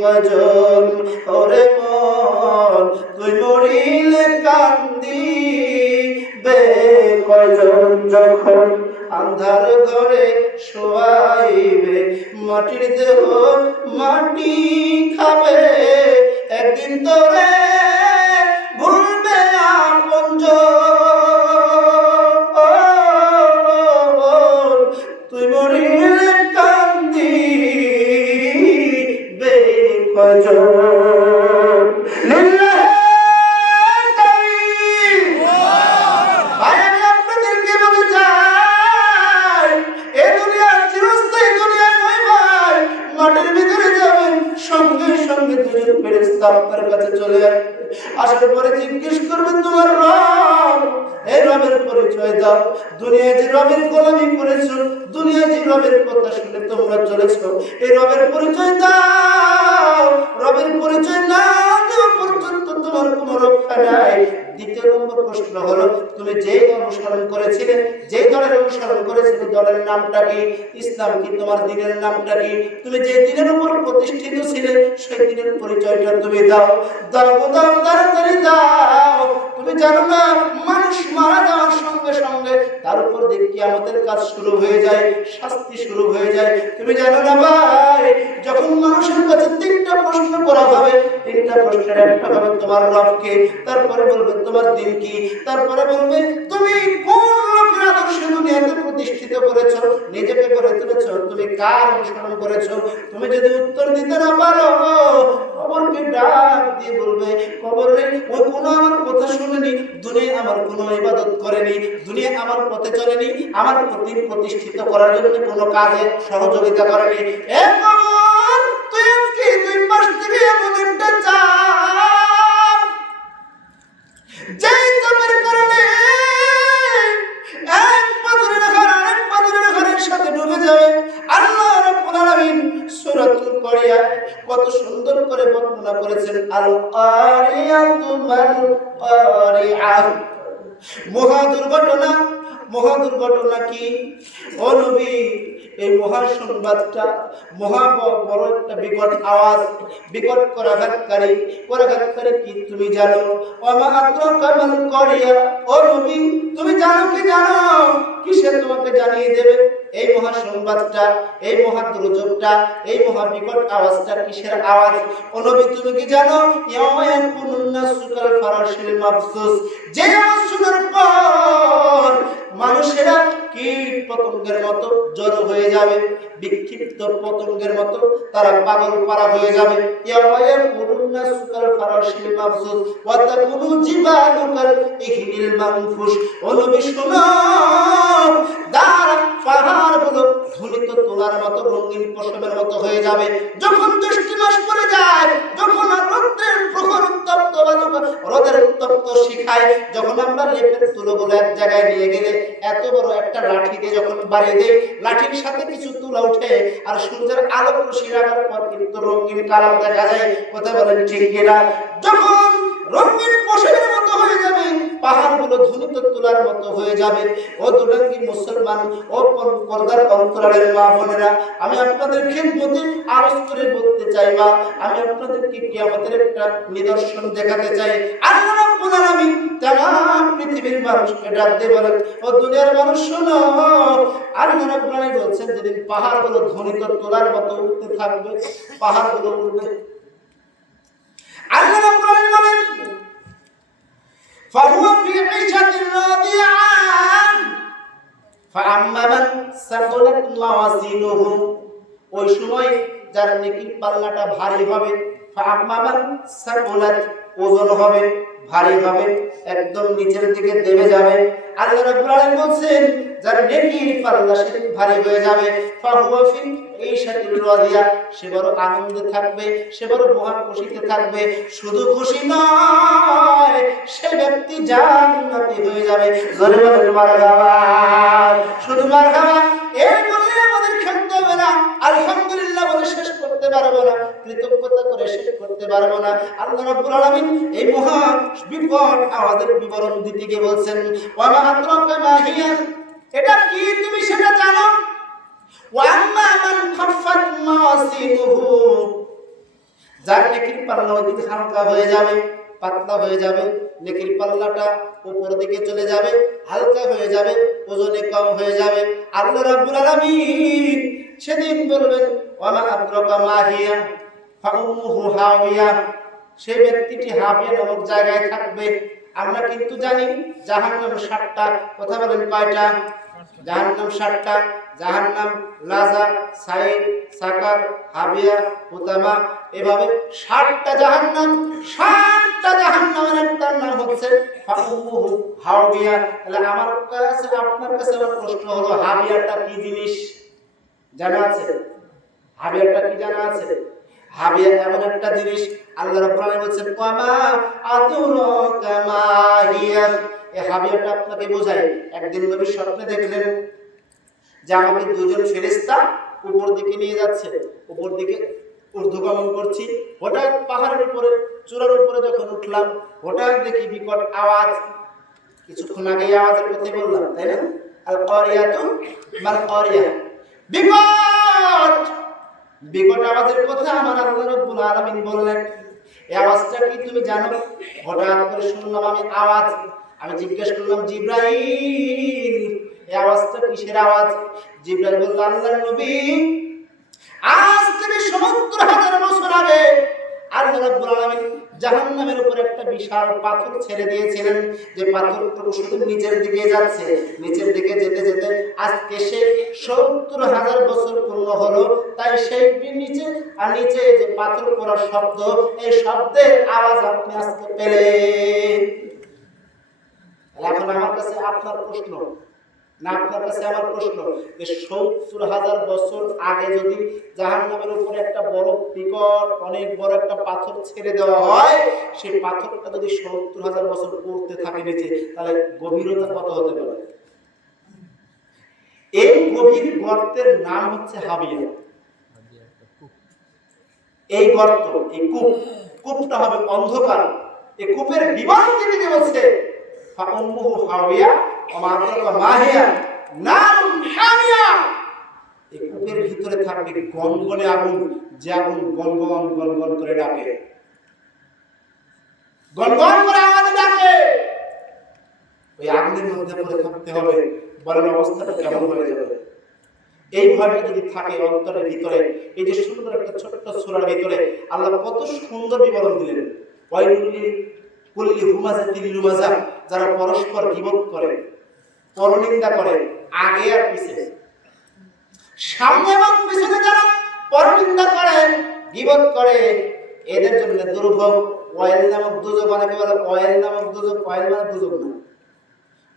কয়জন, ওরে মন তুই মরিলে কান্দিবে কয়জন। যখন আন্ধার ঘরে শোয়াইবে, মাটির দেহ মাটি খাবে, একদিন তোরে ভুলবে আপনজন। তুই মরিলে কান্দিবে কয়জন। লিল্লাহে তাকবীর। ভাই আমি আপনাদেরকে বলতে চাই, এ দুনিয়া চিরস্থায়ী দুনিয়া নয় ভাই। মাটির ভিতরে যাবেন, সঙ্গে সঙ্গে দুজন ফেরেশতা আপনার কাছে চলে আসবে। আসার পরে জিজ্ঞেস করবেন তোমার রব, এই রবের পরিচয় দাও। দুনিয়ায় যে রবের গোলামি করেছো, দুনিয়ায় যে রবের কথা শুনে তোমরা চলেছো, এই রবের পরিচয় দাও। রবের পরিচয় না দেওয়া পর্যন্ত তোমার কোনো রক্ষা নাই। দ্বিতীয় নম্বর প্রশ্ন হলো, তুমি যে অনুসরণ করেছিলে, যে দলের অনুসরণ করেছিলে, দলের নামটা কি? ইসলাম কি? তোমার দ্বীনের নামটা কি? তুমি যে দ্বীনের উপর প্রতিষ্ঠিত ছিলে, সেই দ্বীনের পরিচয়টা তুমি দাও। দাও দাও, তাড়াতাড়ি দাও। তুমি জানো না, মানুষ মারা যাওয়ার সঙ্গে সঙ্গে তার উপর দিয়ে কিয়ামতের কাজ শুরু হয়ে যায়, শাস্তি শুরু হয়ে যায়। তুমি জানো না ভাই, যখন মানুষের কাছে তিনটা প্রশ্ন করা হবে, তিনটা প্রশ্নের একটা হবে তোমার রবকে, তারপরে বলবে তোমার দিন কি, তারপরে বলবে তুমি কোন লোকের আদর্শে দুনিয়াতে প্রতিষ্ঠিত করেছো, নিজেকে করে তুলেছো, তুমি কার অনুসরণ করেছো। তুমি যদি উত্তর দিতে না পারো, কবরকে ডাক দিয়ে বলবে, কবর রে, ও কোনো আমার কথা শুনেনি, দুনিয়া আমার কোনো ইবাদত করেনি, দুনিয়া আমার পথে চলেনি, আমার প্রতি প্রতিষ্ঠিত করার জন্য কোনো কাজে সহযোগিতা করেনি। এ কবর, তুই আজকে দুই পাশ থেকে এমন একটা চাপ, যেই চাপের কারণে এক পাথরের আঘাত আরেক পাথরের আঘাতের সাথে ডুবে যাবে। আল্লাহ রাব্বুল আলামিন সূরাতুল কারিয়ায় কত সুন্দর করে বর্ণনা করেছেন, আল কারিয়াতু মাল কারিয়া। মহা দুর্ঘটনা। মহা দুর্ঘটনা কি? ও নবী, এই মহা সংবাদটা, মহা বড় একটা বিকট আওয়াজ, বিকট করাঘাতকারী কি তুমি জানো? ওমা আদরাকা মাল কারিয়া। ও নবী, তুমি জানো কি? জানো কিসে তোমাকে জানিয়ে দেবে এই মহা সংবাদটা, এই মহা দুর্যোগটা, এই মহা বিকট আওয়াজটা কিসের আওয়াজ? ও নবী, তুমি কি জানো? ইয়াওমা ইয়াকুনুন নাসু কাল ফারাশিল মাবসুস। যে আওয়াজ শোনার পর মানুষেরা কীট পতঙ্গের মতো জড়ো হয়ে যাবে, বিক্ষিপ্ত পতঙ্গের মতো তারা পাগল পারা হয়ে যাবে। ইয়াওমা ইয়াকুনুন নাসু কাল ফারাশিল মাবসুস ওয়া তাকুনু জিবালু কাল ইহনিল মানফুস। ও নবী শোনো, পাহাড়গুলো ধুলিত তোলার মতো, রঙিন পশমের মতো হয়ে যাবে। যখন জ্যৈষ্ঠ মাস পড়ে যায়, যখন রৌদ্রের প্রখর উত্তপ্ত রোদের উত্তপ্ত শিখায়, যখন আমরা লেপের তুলোগুলো এক জায়গায় নিয়ে গেলে এত বড় একটা লাঠি দিয়ে যখন বাড়িয়ে দেয়, লাঠির সাথে কিছু তুলা উঠে আর সূর্যের আলো রশ্মি লাগার পর কিন্তু রঙিন কালার দেখা যায়। কথা বলেন ঠিক কিনা? যখন রঙিন পশমের মতো হয়ে যাবে, পাহাড়গুলো ধুলিতে তোলার মতো হয়ে যাবে। ও দুটাঙ্গি মুসলমান, ও পর্দার অন্তরালের মা বোনেরা, আমি আপনাদের খেদমতে আরজ করে বলতে চাই, মা, আমি আপনাদেরকে কিয়ামতের একটা নিদর্শন দেখাতে চাই। আল্লাহ রাব্বুল আলামিন তামাম পৃথিবীর মানুষকে ডাক দিয়ে বলেন, ও দুনিয়ার মানুষ শোনো, আল্লাহ রাব্বুল আলামিন বলছেন যেদিন পাহাড়গুলো ধুলিতে তোলার মতো উঠতে থাকবে, পাহাড়গুলো উঠবে, আল্লাহ রাব্বুল আলামিন বলেন ফাহুয়া ফি ঈশাতিন রাদিয়া ফাআম্মা মান সাকালাত মাওয়াজিনুহু, ওই সময় যার নেকির পাল্লাটা ভারী হবে, ফাআম্মা মান সাকালাত, ওজন হবে, ভারী হবে, একদম নিচের দিকে দেবে যাবে। আল্লাহ রাব্বুল আলামিন বলছেন যার নেকির পাল্লা সেদিন ভারী হয়ে যাবে, ফাহুয়া ফি ঈশাতিন রাদিয়া, সে বড় আনন্দে থাকবে, সে বড় মহা খুশিতে থাকবে। শুধু খুশি নয়, সে ব্যক্তি জান্নাতি হয়ে যাবে। জোরে বলেন মারহাবা। শুধু মারহাবা এই বললে আমাদের খেলতে হবে না, আলহামদুলিল্লাহ বলে শেষ করতে পারবো না, কৃতজ্ঞতা করে শেষ করতে পারবো না। আল্লাহ রাব্বুল আলামিন এই মহা বিপদ আমাদের বিবরণ দিতে গিয়ে বলছেন, ওয়া মা আদরাকা মা হিয়া, এটা কি তুমি সেটা জানো? ওয়া আম্মা মান খাফফাত মাওয়াজিনুহু, যার নেকির পাল্লা ওইদিকে হালকা হয়ে যাবে, পাতলা হয়ে যাবে, নেকির পাল্লাটা উপর দিকে চলে যাবে, হালকা হয়ে যাবে, ওজনে কম হয়ে যাবে। আল্লাহ রাব্বুল আলামিন সেদিন বলবেন, ওয়া মা আদরাকা মা হিয়া ফাউম্মুহু হাওিয়া, সেই ব্যক্তিটি হাবিয়া নামক জায়গায় থাকবে। আমরা কিন্তু জানি জাহান্নাম ৭টা, কথা বলেন কয়টা? জাহান্নাম ৭টা। জাহান্নাম, লাজা, সাইর, সাকার, হাবিয়া, হুতামা, এভাবে ৭টা জাহান্নাম। ৭টা জাহান্নামের একটা নাম হচ্ছে ফাউম্মুহু হাওিয়া। তাহলে আমার কাছে আপনার কাছে আমার প্রশ্ন হলো, হাবিয়াটা কি জিনিস জানা আছে? হাবিয়াটা কি জানা আছে? হাবিয়া এমন একটা জিনিস, আল্লাহ রাব্বুল আলামিন বলেন, ওয়া মা আদরাকা মা হিয়া, এই হাবিয়াটা আপনাকে বোঝায়। একদিন নবী স্বপ্নে দেখলেন যে আমাকে দুজন ফেরেশতা উপর দিকে নিয়ে যাচ্ছে, উপর দিকে ঊর্ধ্বগমন করছি। হঠাৎ পাহাড়ের উপরে, চূড়ার উপরে যখন উঠলাম, হঠাৎ দেখি বিকট আওয়াজ। কিছুক্ষণ আগে আওয়াজের কথা বললাম, তাই না? আল কারিয়াতু মাল কারিয়া, বিকট বিকট আওয়াজের কথা আমার আল্লাহ রাব্বুল আলামিন বললেন। এই আওয়াজটা কি তুমি জানো? হঠাৎ করে শুনলাম আমি আওয়াজ। আমি জিজ্ঞেস করলাম, জিবরাইল, এই আওয়াজটা কিসের আওয়াজ? জিবরাইল বলল, আল্লাহর নবী, আজ থেকে ৭০,০০০ বছর আগে আল্লাহ রাব্বুল আলামিন জাহান্নামের উপর একটা বিশাল পাথর ছেড়ে দিয়েছিলেন, যে পাথরটা শুধু নিচের দিকে যাচ্ছে, নিচের দিকে যেতে যেতে আজকে সে ৭০,০০০ বছর পূর্ণ হলো। তাই সেই নিচে আর নিচে যে পাথর পড়ার শব্দ, এই শব্দের আওয়াজ আপনি আজকে পেলেন। এখন আমার কাছে আপনার প্রশ্ন, না আপনার কাছে আমার প্রশ্ন, যে ৭০,০০০ বছর আগে যদি জাহান্নামের উপরে একটা বড় বিকট অনেক বড় একটা পাথর ছেড়ে দেওয়া হয়, সেই পাথরটা যদি ৭০,০০০ বছর পড়তে থাকে নিচে, তাহলে গভীরতা কত হতে পারে? এই গভীর গর্তের নাম হচ্ছে হাবিয়া। এই গর্ত, এই কূপটা হবে অন্ধকার। এই কূপের বিবরণ দিতে বলছে, ফাউম্মুহু হাওিয়া ওয়া মা আদরাকা মা হিয়া নারুন হামিয়া। এই কূপের ভিতরে থাকবে গনগনে আগুন, যে আগুন গনগন গনগন করে ডাকে, গনগন করে আওয়াজে ডাকে। ওই আগুনের মধ্যে পড়ে থাকতে হবে। বলেন অবস্থাটা কেমন হয়ে যাবে? এই ভয়টা যদি থাকে অন্তরের ভিতরে, এই যে সুন্দর একটা ছোট্ট সূরার ভিতরে আল্লাহ কত সুন্দর বিবরণ দিলেন। ওয়াইলুল কুল্লি হুমাযাতিল লুমাযা, যারা পরস্পর গীবত করে, পরনিন্দা করে, আগে আর পিছে, সামনে এবং পিছনে যারা পরনিন্দা করে, গীবত করে, এদের জন্য দুর্ভোগ। ওয়াইল নামক দুজক, অনেকে বলে ওয়াইল নামক দুজক, ওয়াইল মানে দুজক না,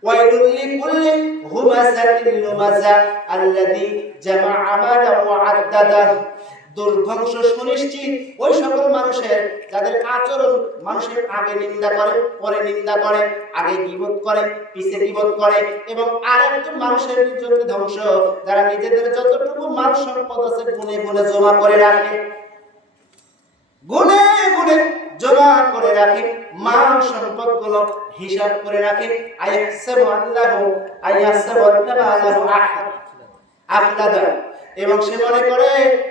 ওয়াইলুল লিকুল্লি হুমাযাতিল লুমাযা আল্লাযী জামাআ মালা ওয়া আদ্দাদা। দুর্ধ্বংস সুনিশ্চিত ওই সকল মানুষের যাদের আচরণ মানুষের আগে নিন্দা করে, পরে নিন্দা করে, আগে গীবত করে, পিছে গীবত করে, এবং আরেকজন মানুষের জন্য ধ্বংস, যারা নিজেদের যতটুকু মাল সম্পদ আছে গুনে গুনে জমা করে রাখে, গুনে গুনে জমা করে রাখে, মাল সম্পদগুলো হিসাব করে রাখে। আইয়াহসাবু আল্লাহু আইয়াহসাবু আল্লাহু আখলাদা, এবং সে মনে করে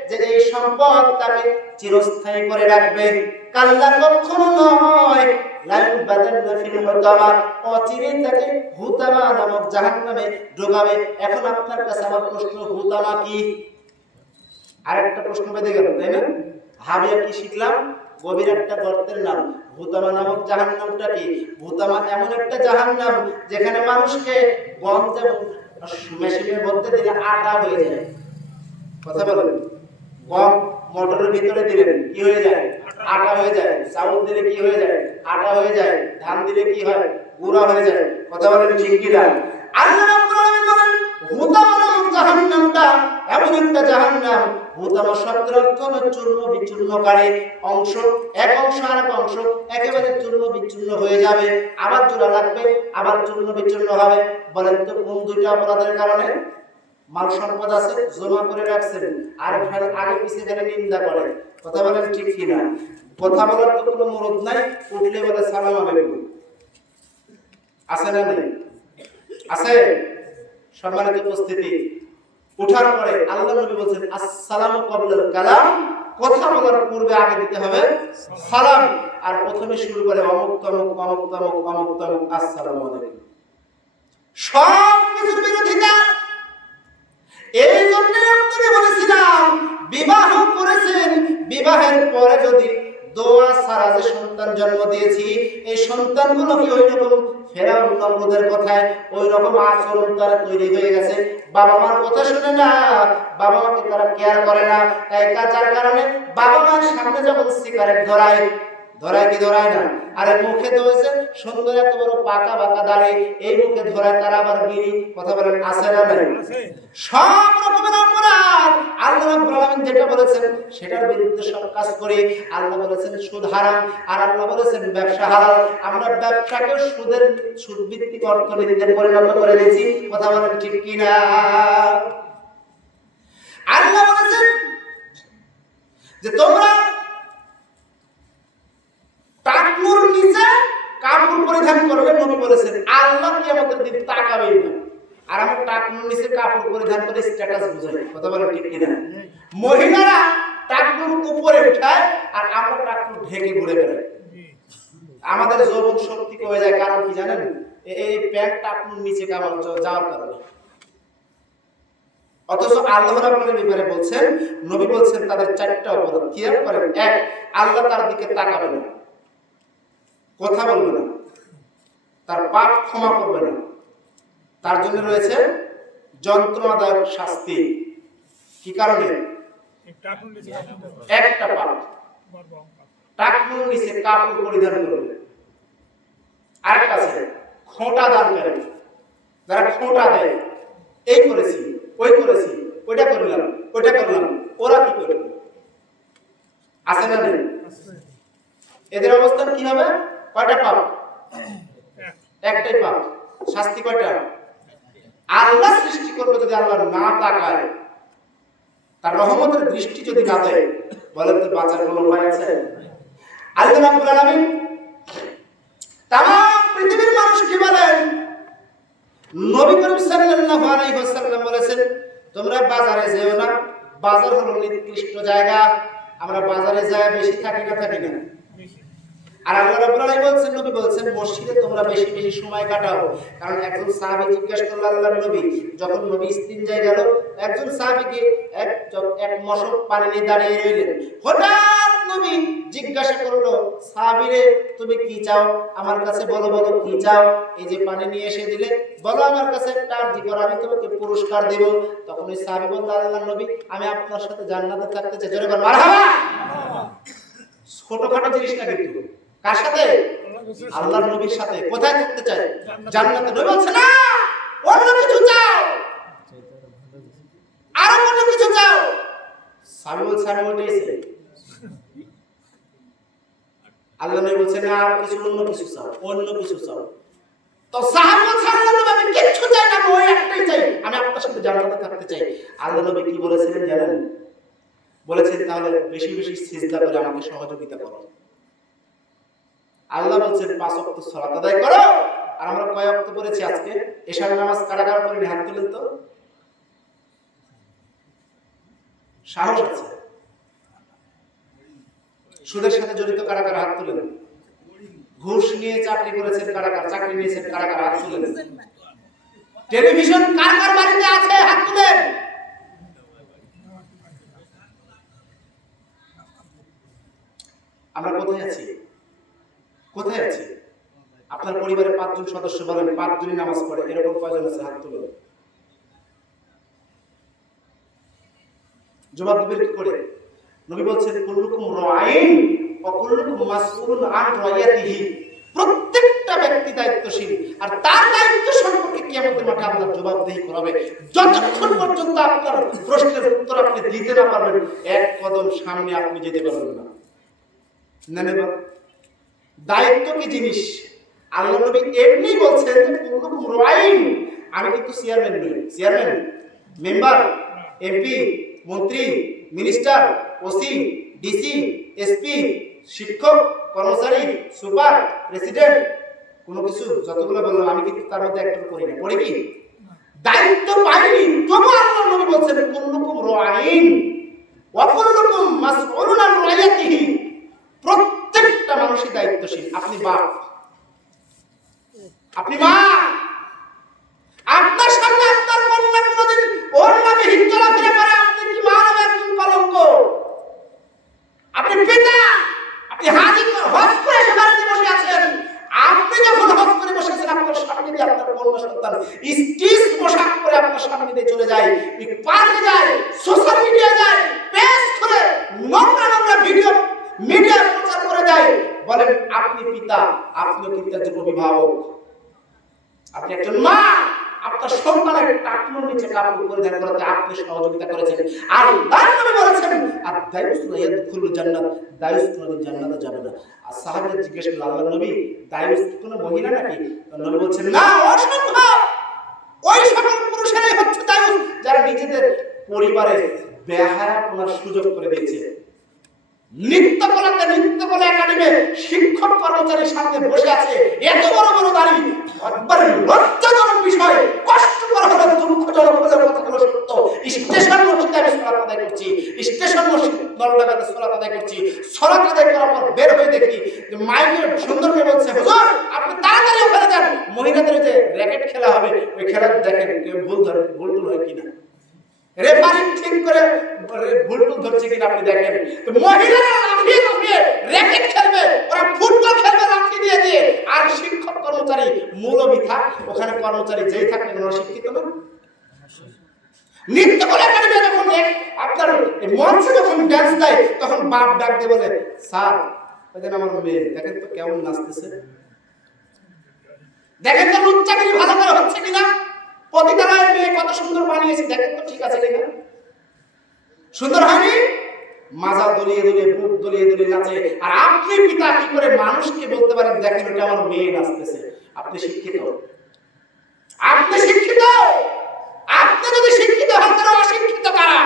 যে এই সম্পদ তাকে চিরস্থায়ী করে রাখবে। কাল্লা, কখনো নয়। লাইবাদাল্লা ফিল হুতামা, অচিরেই তাকে হুতামা নামক জাহান্নামে ঢোকাবে। এখন আপনার কাছে আমার প্রশ্ন, হুতামা কি? আরেকটা প্রশ্ন বেঁধে গেল, তাই না? হাবিয়া কি শিখলাম? গভীর একটা গর্তের নাম। হুতামা নামক জাহান্নামটা কি? হুতামা এমন একটা জাহান্নাম যেখানে মানুষকে গম যেমন মেশিনের মধ্যে দিলে আটা হয়ে যায়। কথা বলেন, গম মোটরের ভিতরে দিলেন কি হয়ে যায়? আটা হয়ে যায়। চাউল দিলে কি হয়ে যায়? আটা হয়ে যায়। ধান দিলে কি হয়? গুঁড়া হয়ে যায়। কথা বলেন ঠিক কি না? আল্লাহ রাব্বুল আলামিন বলেন হুতামা নামক জাহান্নামটা এমন একটা জাহান্নাম, হুতামা শব্দের অর্থ হলো চূর্ণ বিচূর্ণকারী অংশ। এক অংশ আর এক অংশ একেবারে চূর্ণ বিচূর্ণ হয়ে যাবে, আবার জোড়া লাগবে, আবার চূর্ণ বিচূর্ণ হবে। বলেন তো কোন দুইটা অপরাধের কারণে? মাল সম্পদ আছে জমা করে রাখছেন, আর আগে পিছিয়ে গেলে নিন্দা করে। কথা বলেন ঠিক কিনা? কথা বলার তো কোনো মুরদ নাই, উঠলে বলে সালাম আলাইকুম। আছে না নেই? আছে। সম্মানিত উপস্থিতি, উঠার পরে আল্লাহ নবী বলেন আসসালামু ক্বাবলাল কালাম, কথা বলার পূর্বে আগে দিতে হবে সালাম। আর প্রথমে শুরু করে অমুক তমুক অমুক তমুক অমুক তমুক আসসালামু আলাইকুম। সব কিছুর বিরোধিতা। এই জন্য আপনাকে বলেছিলাম বিবাহ করেছেন, বিবাহের পরে যদি দোয়া ছাড়া যে সন্তান জন্ম দিয়েছি, এই সন্তানগুলো কি ওই রকম ফেরাউন নমরুদের কথায় ওই রকম আচরণ তারা তৈরি হয়ে গেছে? বাবা মার কথা শুনে না, বাবা মাকে তারা কেয়ার করে না। তাই যার কারণে বাবা মার সামনে যখন সিগারেট ধরায় কি ধরায় না? আরে মুখে তো হয়েছে সুন্দর এত বড় পাকা বাঁকা দাড়ি, এই মুখে ধরায় তারা আবার বিড়ি। কথা বলেন আছে না নাই? সব রকমের অপরাধ আল্লাহ রাব্বুল আলামিন যেটা বলেছেন সেটার বিরুদ্ধে সব কাজ করি। আল্লাহ বলেছেন সুদ হারাম, আর আল্লাহ বলেছেন ব্যবসা হালাল। আমরা ব্যবসাকে সুদ ভিত্তিক অর্থনীতিতে পরিণত করে দিয়েছি। কথা বলেন ঠিক কি না? আল্লাহ বলেছেন যে তোমরা টাকনুর নিচে কাপড় পরিধান করবে। নবী বলেছেন আল্লাহ কিয়ামতের দিন তাকাবেই না। আর আমরা টাকনুর নিচে কাপড় পরিধান করে স্ট্যাটাস বুঝাই। কথা বলেন ঠিক কি না? মহিলারা টাকনুর উপরে উঠায় আর আমরা টাকনুর ঢেকে ঘুরে বেড়াই। আমাদের যৌবন শক্তি কমে যায়। কারণ কি জানেন? এই প্যান্ট টাকনুর নিচে যাওয়ার কারণে। অথচ আল্লাহ রাব্বুল আলামিন ব্যাপারে বলছেন, নবী বলছেন তাদের চারটা অপরাধ। কি করেন? এক, আল্লাহ তার দিকে তাকাবে না, কথা বলবে না, তার পাপ ক্ষমা করবে না, তার জন্য রয়েছে যন্ত্রণাদায়ক শাস্তি। কি কারণে? একটা পাপ, টাকনুর নিচে কাপড় পরিধান করবে। আরেকটা আছে খোঁটা দান করে, যারা খোঁটা দেয়, এই করেছি ওই করেছি ওইটা করলাম ওইটা করলাম, ওরা কি করবে? আছে না নেই? এদের অবস্থান কি হবে? কয়টা পাপ? একটাই পাপ। শাস্তি কয়টা? আল্লাহ সৃষ্টি করলো যদি আল্লাহ না তাকায়, তার রহমতের দৃষ্টি যদি না দেয়, বলেন তো বাঁচার কোনো উপায় আছে? আল্লাহ রাব্বুল আলামিন তামাম পৃথিবীর মানুষকে বলেন, নবী করিম সাল্লাল্লাহু আলাইহি ওয়াসাল্লাম বলেছেন তোমরা বাজারে যেও না। বাজার হলো নির্দিষ্ট জায়গা। আমরা বাজারে যায় বেশি থাকি না? আর আল্লাহ রাব্বুল আলামিন বলছেন, নবী বলছেন মসজিদে তোমরা বেশি বেশি সময় কাটাও। কারণ একজন সাহাবী জিজ্ঞাসা করল আল্লাহর নবী, যখন নবী ইস্তিনজায় গেল, একজন সাহাবীকে এক মশক পানি নিয়ে দাঁড়িয়ে রইলেন। হঠাৎ নবী জিজ্ঞাসা করলো, সাহাবীরে তুমি কি চাও? আমার কাছে বলো কি চাও? এই যে পানি নিয়ে এসে দিলে, বলো আমার কাছে একটা আরজি করো, আমি তোমাকে পুরস্কার দেব। তখন ওই সাহাবী বলল, আল্লাহর নবী আমি আপনার সাথে জান্নাতে থাকতে চাই। জোরে বল মারহাবা। ছোটখাটো জিনিস না কিন্তু। কার সাথে? আল্লাহর নবীর সাথে। কোথায় থাকতে চাই? জান্নাতে। নবী বলছে না, অন্য কিছু চাও, আরো অন্য কিছু চাও। সাহাবী বলছে আমি ওইটাই চাই। আল্লাহ নবী বলছে না, আর কিছু অন্য কিছু চাও, অন্য কিছু চাও। তো সাহাবী বলছে আল্লাহ নবী আমি কিচ্ছু চাই না, আমি ওই একটাই চাই, আমি আপনার সাথে জান্নাতে থাকতে চাই। আল্লাহ নবী কি বলেছিলেন জানেন? বলেছেন তাহলে বেশি বেশি সিজদা করে আমাকে সহযোগিতা করো। আল্লাহ বলছেন 5 ওয়াক্ত সালাত আদায় করো। আর আমরা কয় ওয়াক্ত পড়েছি আজকে? এশার নামাজ কারা কারা পড়েন হাত তুলেন তো। সাহস আছে? সুদের সাথে জড়িত কারা কারা হাত তুলেন? ঘুষ নিয়ে চাকরি করেছেন কারা কারা? চাকরি নিয়েছেন কারা কারা? হাত তুলেন। টেলিভিশন কার কার বাড়িতে আছে? হাত তুলেন। আমরা কোথায় আছি? কোথায় আছি? আপনার পরিবারের 5 জন সদস্য বলেন 5 জনই নামাজ পড়ে, এরকম কয়জন আছে? হাত তুলেন। জবাব দিবেন কি করে? নবী বলছেন কুল্লুকুম রাঈন ওয়া কুল্লুকুম মাসউলুন আন রাইয়াতিহি। প্রত্যেকটা ব্যক্তি দায়িত্বশীল, আর তার দায়িত্ব সম্পর্কে কিয়ামতের মাঠে আল্লাহ জবাবদিহি করাবে। যতক্ষণ পর্যন্ত আপনার প্রশ্নের উত্তর আপনি দিতে না পারবেন, এক কদম সামনে আপনি যেতে পারবেন না। নেবা দায়িত্ব কি জিনিস? আল্লাহ নবী এমনি বলছেন কুল্লুকুম রাঈন। আমি কিন্তু চেয়ারম্যান নই, চেয়ারম্যান, মেম্বার, এমপি, মন্ত্রী, মিনিস্টার, ওসি, ডিসি, এসপি, শিক্ষক, কর্মচারী, সুপার, প্রেসিডেন্ট, কোনো কিছু যতগুলো বললাম আমি কিন্তু তার মধ্যে একটা করি না। পড়ি কি? দায়িত্ব পাইনি, তবু আল্লাহ নবী বলছেন কুল্লুকুম রাঈন ওয়া কুল্লুকুম মাসউলুন আন রাইয়াতিহি। প্রত্যেকটা মানুষই দায়িত্বশীল। আপনি বাপ, আপনি মা, আপনার সামনে আপনার কন্যা কোনদিন ওর নামে চলাফেরা করে, আপনি কি মা নামে একজন কলঙ্ক? আপনি পিতা, আপনি হাজি হজ করে এসে বাড়িতে বসে আছেন। আপনি যখন হজ করে বসে আছেন, আপনার সামনে দিয়ে আপনার কন্যা সন্তান স্টিচ পোশাক পরে আপনার সামনে দিয়ে চলে যায়, পার্কে যায়, সোশ্যাল মিডিয়া যায়, পেজ করে নোংরা নোংরা ভিডিও মিডিয়া প্রচার করে দেয়। বলেন আপনি পিতা, আপনিও কিন্তু একজন অভিভাবক, আপনি একজন মা। আপনার সন্তানের টাকনুর নিচে কাপড় পরিধান করতে আপনি সহযোগিতা করেছেন। আর আল্লাহ নবী বলেছেন আর দায়ুস লা ইয়াদখুলুল জান্নাত, দায়ুস কোনদিন জান্নাতে যাবে না। আর সাহাবীরা জিজ্ঞেস করলেন আল্লাহ নবী দায়ুস কি কোনো মহিলা নাকি? নবী বলেছেন না, অসম্ভব। ওই সকল পুরুষেরাই হচ্ছে দায়ুস যারা নিজেদের পরিবারে বেহায়াপনার সুযোগ করে দিয়েছে। নৃত্যকলা একাডেমি শিক্ষক কর্মচারীর সামনে বসে আছে, এত বড় বড় দাড়ি। একবার লজ্জাজনক বিষয়, কষ্টকর হলো, দুঃখজনক হলো, কথাগুলো সত্য। স্টেশন মসজিদে আমি সালাত আদায় করছি, স্টেশন মসজিদ নলডাঙ্গাতে সালাত আদায় করছি। সালাত আদায় করার পর বের হয়ে দেখি মাইকে সুন্দর করে বলছে হুজুর আপনি তাড়াতাড়ি ওখানে যান, মহিলাদের যে র‍্যাকেট খেলা হবে ওই খেলা দেখেন কেউ ভুল হয় কিনা, রেফারি ঠিক করে ভুল ধরছে কিনা আপনি দেখেন। তো মহিলারা লাফিয়ে লাফিয়ে র‍্যাকেট খেলবে, ওরা ফুটবল খেলবে লাফি দিয়ে দিয়ে। আর শিক্ষক কর্মচারী মৌলবি থাক, ওখানে কর্মচারী যেই থাক না কেন শিক্ষিত না। নৃত্যকলা একাডেমি যখন আপনার মঞ্চে যখন ডান্স দেয় তখন বাপ ডাক দিয়ে বলে স্যার ওদের আমার মেয়ে দেখেন তো কেমন নাচতেছে, দেখেন তো উচ্চারণ ভালো করে হচ্ছে কিনা, পতিতালয়ের মেয়ে কত সুন্দর বানিয়েছে, দেখেন তো ঠিক আছে কিনা। সুন্দর হয়নি? মাজা দলিয়ে দলিয়ে বুক দলিয়ে দলিয়ে নাচে। আর আপনি পিতা কি করে মানুষকে বলতে পারেন দেখেন ওটা আমার মেয়ে নাচতেছে? আপনি শিক্ষিত? আপনি শিক্ষিত? আপনি যদি শিক্ষিত হন তাহলে অশিক্ষিত কারা?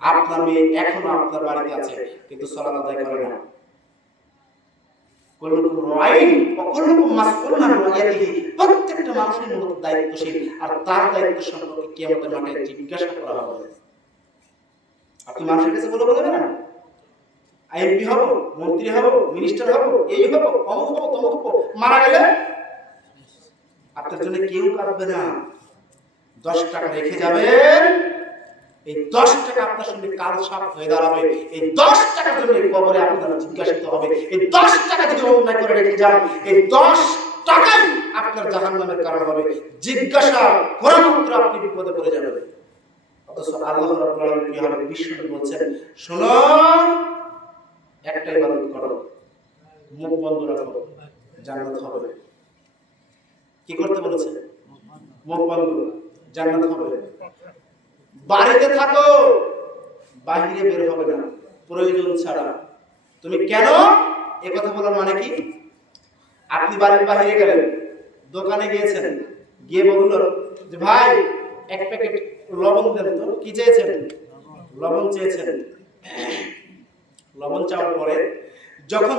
আপনার মেয়ে এখনো আপনার বাড়িতে আছে কিন্তু সালাত আদায় করে না। প্রত্যেকটা মানুষের মূলত দায়িত্বশীল, আর তার দায়িত্ব সম্পর্কে কিয়ামতের মাঠে জিজ্ঞাসা করা হবে। আপনি মানুষের কাছে বলবেন না এমপি হব, মন্ত্রী হব, মিনিস্টার হব, এই হব, অমুক হব, তমুক হব, মারা গেলে আপনার জন্য কেউ কাঁদবে না। 10 টাকা রেখে যাবেন, এই 10 টাকা আপনার সঙ্গে কাল সাপ হয়ে দাঁড়াবে। এই 10 টাকার জন্য কবরে আপনারা জিজ্ঞাসিত হবে। এই 10 টাকা যদি অন্যায় করে রেখে যান, এই 10 টাকাই আপনার জাহান্নামের কারণ হবে। জিজ্ঞাসা করা মাত্র আপনি বিপদে পড়ে যাবেন। অথচ আল্লাহ রাব্বুল আলামিন কি হবে? বিষ্ণু বলছেন শোনো, একটা ইবাদত করো, মুখ বন্ধ রাখো, জান্নাত হবে। কি করতে বলেছে? মুখ বন্ধ, জান্নাত হবে। বাড়িতে থাকো, বাইরে বের হবে না প্রয়োজন ছাড়া। তুমি কেন এই কথা বলার মানে কি? আপনি বাড়ির বাইরে গেলেন, দোকানে গিয়েছেন, গিয়ে বলল যে ভাই 1 প্যাকেট লবণ দেন তো। কি চেয়েছেন? লবণ চেয়েছেন। লবণ চাওয়ার পরে যখন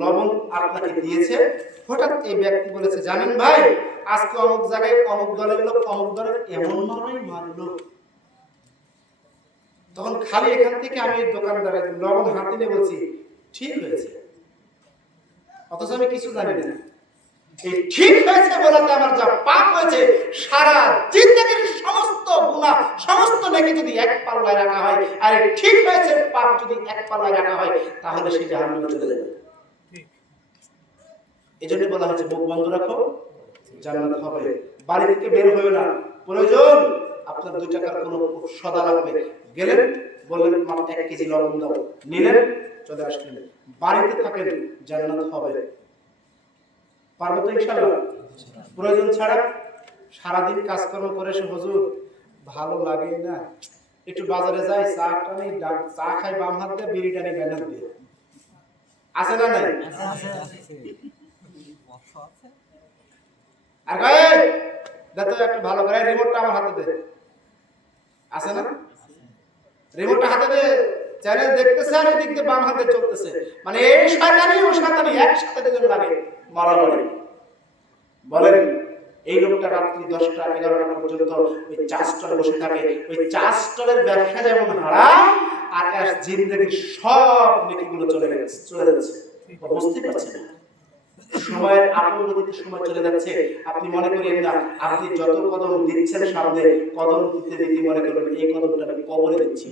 লবণ আপনাকে দিয়েছে, হঠাৎ এই ব্যক্তি বলেছে, জানেন ভাই, আজকে অমুক জায়গায় অমুক দলের লোক অমুক দলের এমন মারাই মারলো। তখন খালি এখান থেকে আমি দোকানদারের লবণ হাতে নিয়ে বলছি, ঠিক হয়েছে, অথচ আমি কিছু জানি না। এই ঠিক হয়েছে বলাতে আমার যা পাপ হয়েছে, সারা জিন্দেগির সমস্ত গুনাহ সমস্ত নেকি যদি এক পাল্লায় রাখা হয়, আর এই ঠিক হয়েছে পাপ যদি এক পাল্লায় রাখা হয়, তাহলে সে জাহান্নামে চলে যাবে। এজন্য বলা হয়েছে মুখ বন্ধ রাখো, জান্নাত হবে। বাড়ি থেকে বের হয়ে না, প্রয়োজন আপনার 2 টাকার কোনো সদা লাগবে, গেলেন বললেন 1 কেজি লবণ দাও, নিলেন, চলে আসলেন। বাড়িতে থাকেন, জান্নাত হবে। পারবো তো ইনশাআল্লাহ? প্রয়োজন ছাড়া সারাদিন কাজকর্ম করে সে হুজুর ভালো লাগে না, একটু বাজারে যাই, চা টানি, চা খাই বাম হাত দিয়ে, বিড়ি টানি ডান হাত দিয়ে। আছে না নাই? আর গায়ে দেখো একটা ভালো করে রিমোটটা আমার হাতে দে, আছে না? রিমোটটা হাতে দে, চ্যানেল দেখতেছে আর এদিক দিয়ে বাম হাতে চলতেছে, মানে এই শয়তানি ও শয়তানি একসাথে দুজন লাগে মারামারি। বলেন এই লোকটা রাত্রি 10টা 11টা পর্যন্ত ওই চা স্টলে বসে থাকে, ওই চা স্টলের ব্যবসা যেমন হারাম, আর এর জিন্দেগির সব নেকিগুলো চলে যাচ্ছে, বুঝতে পারছেন না? সময়ের আপন গতিতে সময় চলে যাচ্ছে। আপনি মনে করেন না, আপনি যত কদম দিচ্ছেন সামনে, কদম দিতে দিতে মনে করবেন এই কদমটা আমি কবরে দিচ্ছি।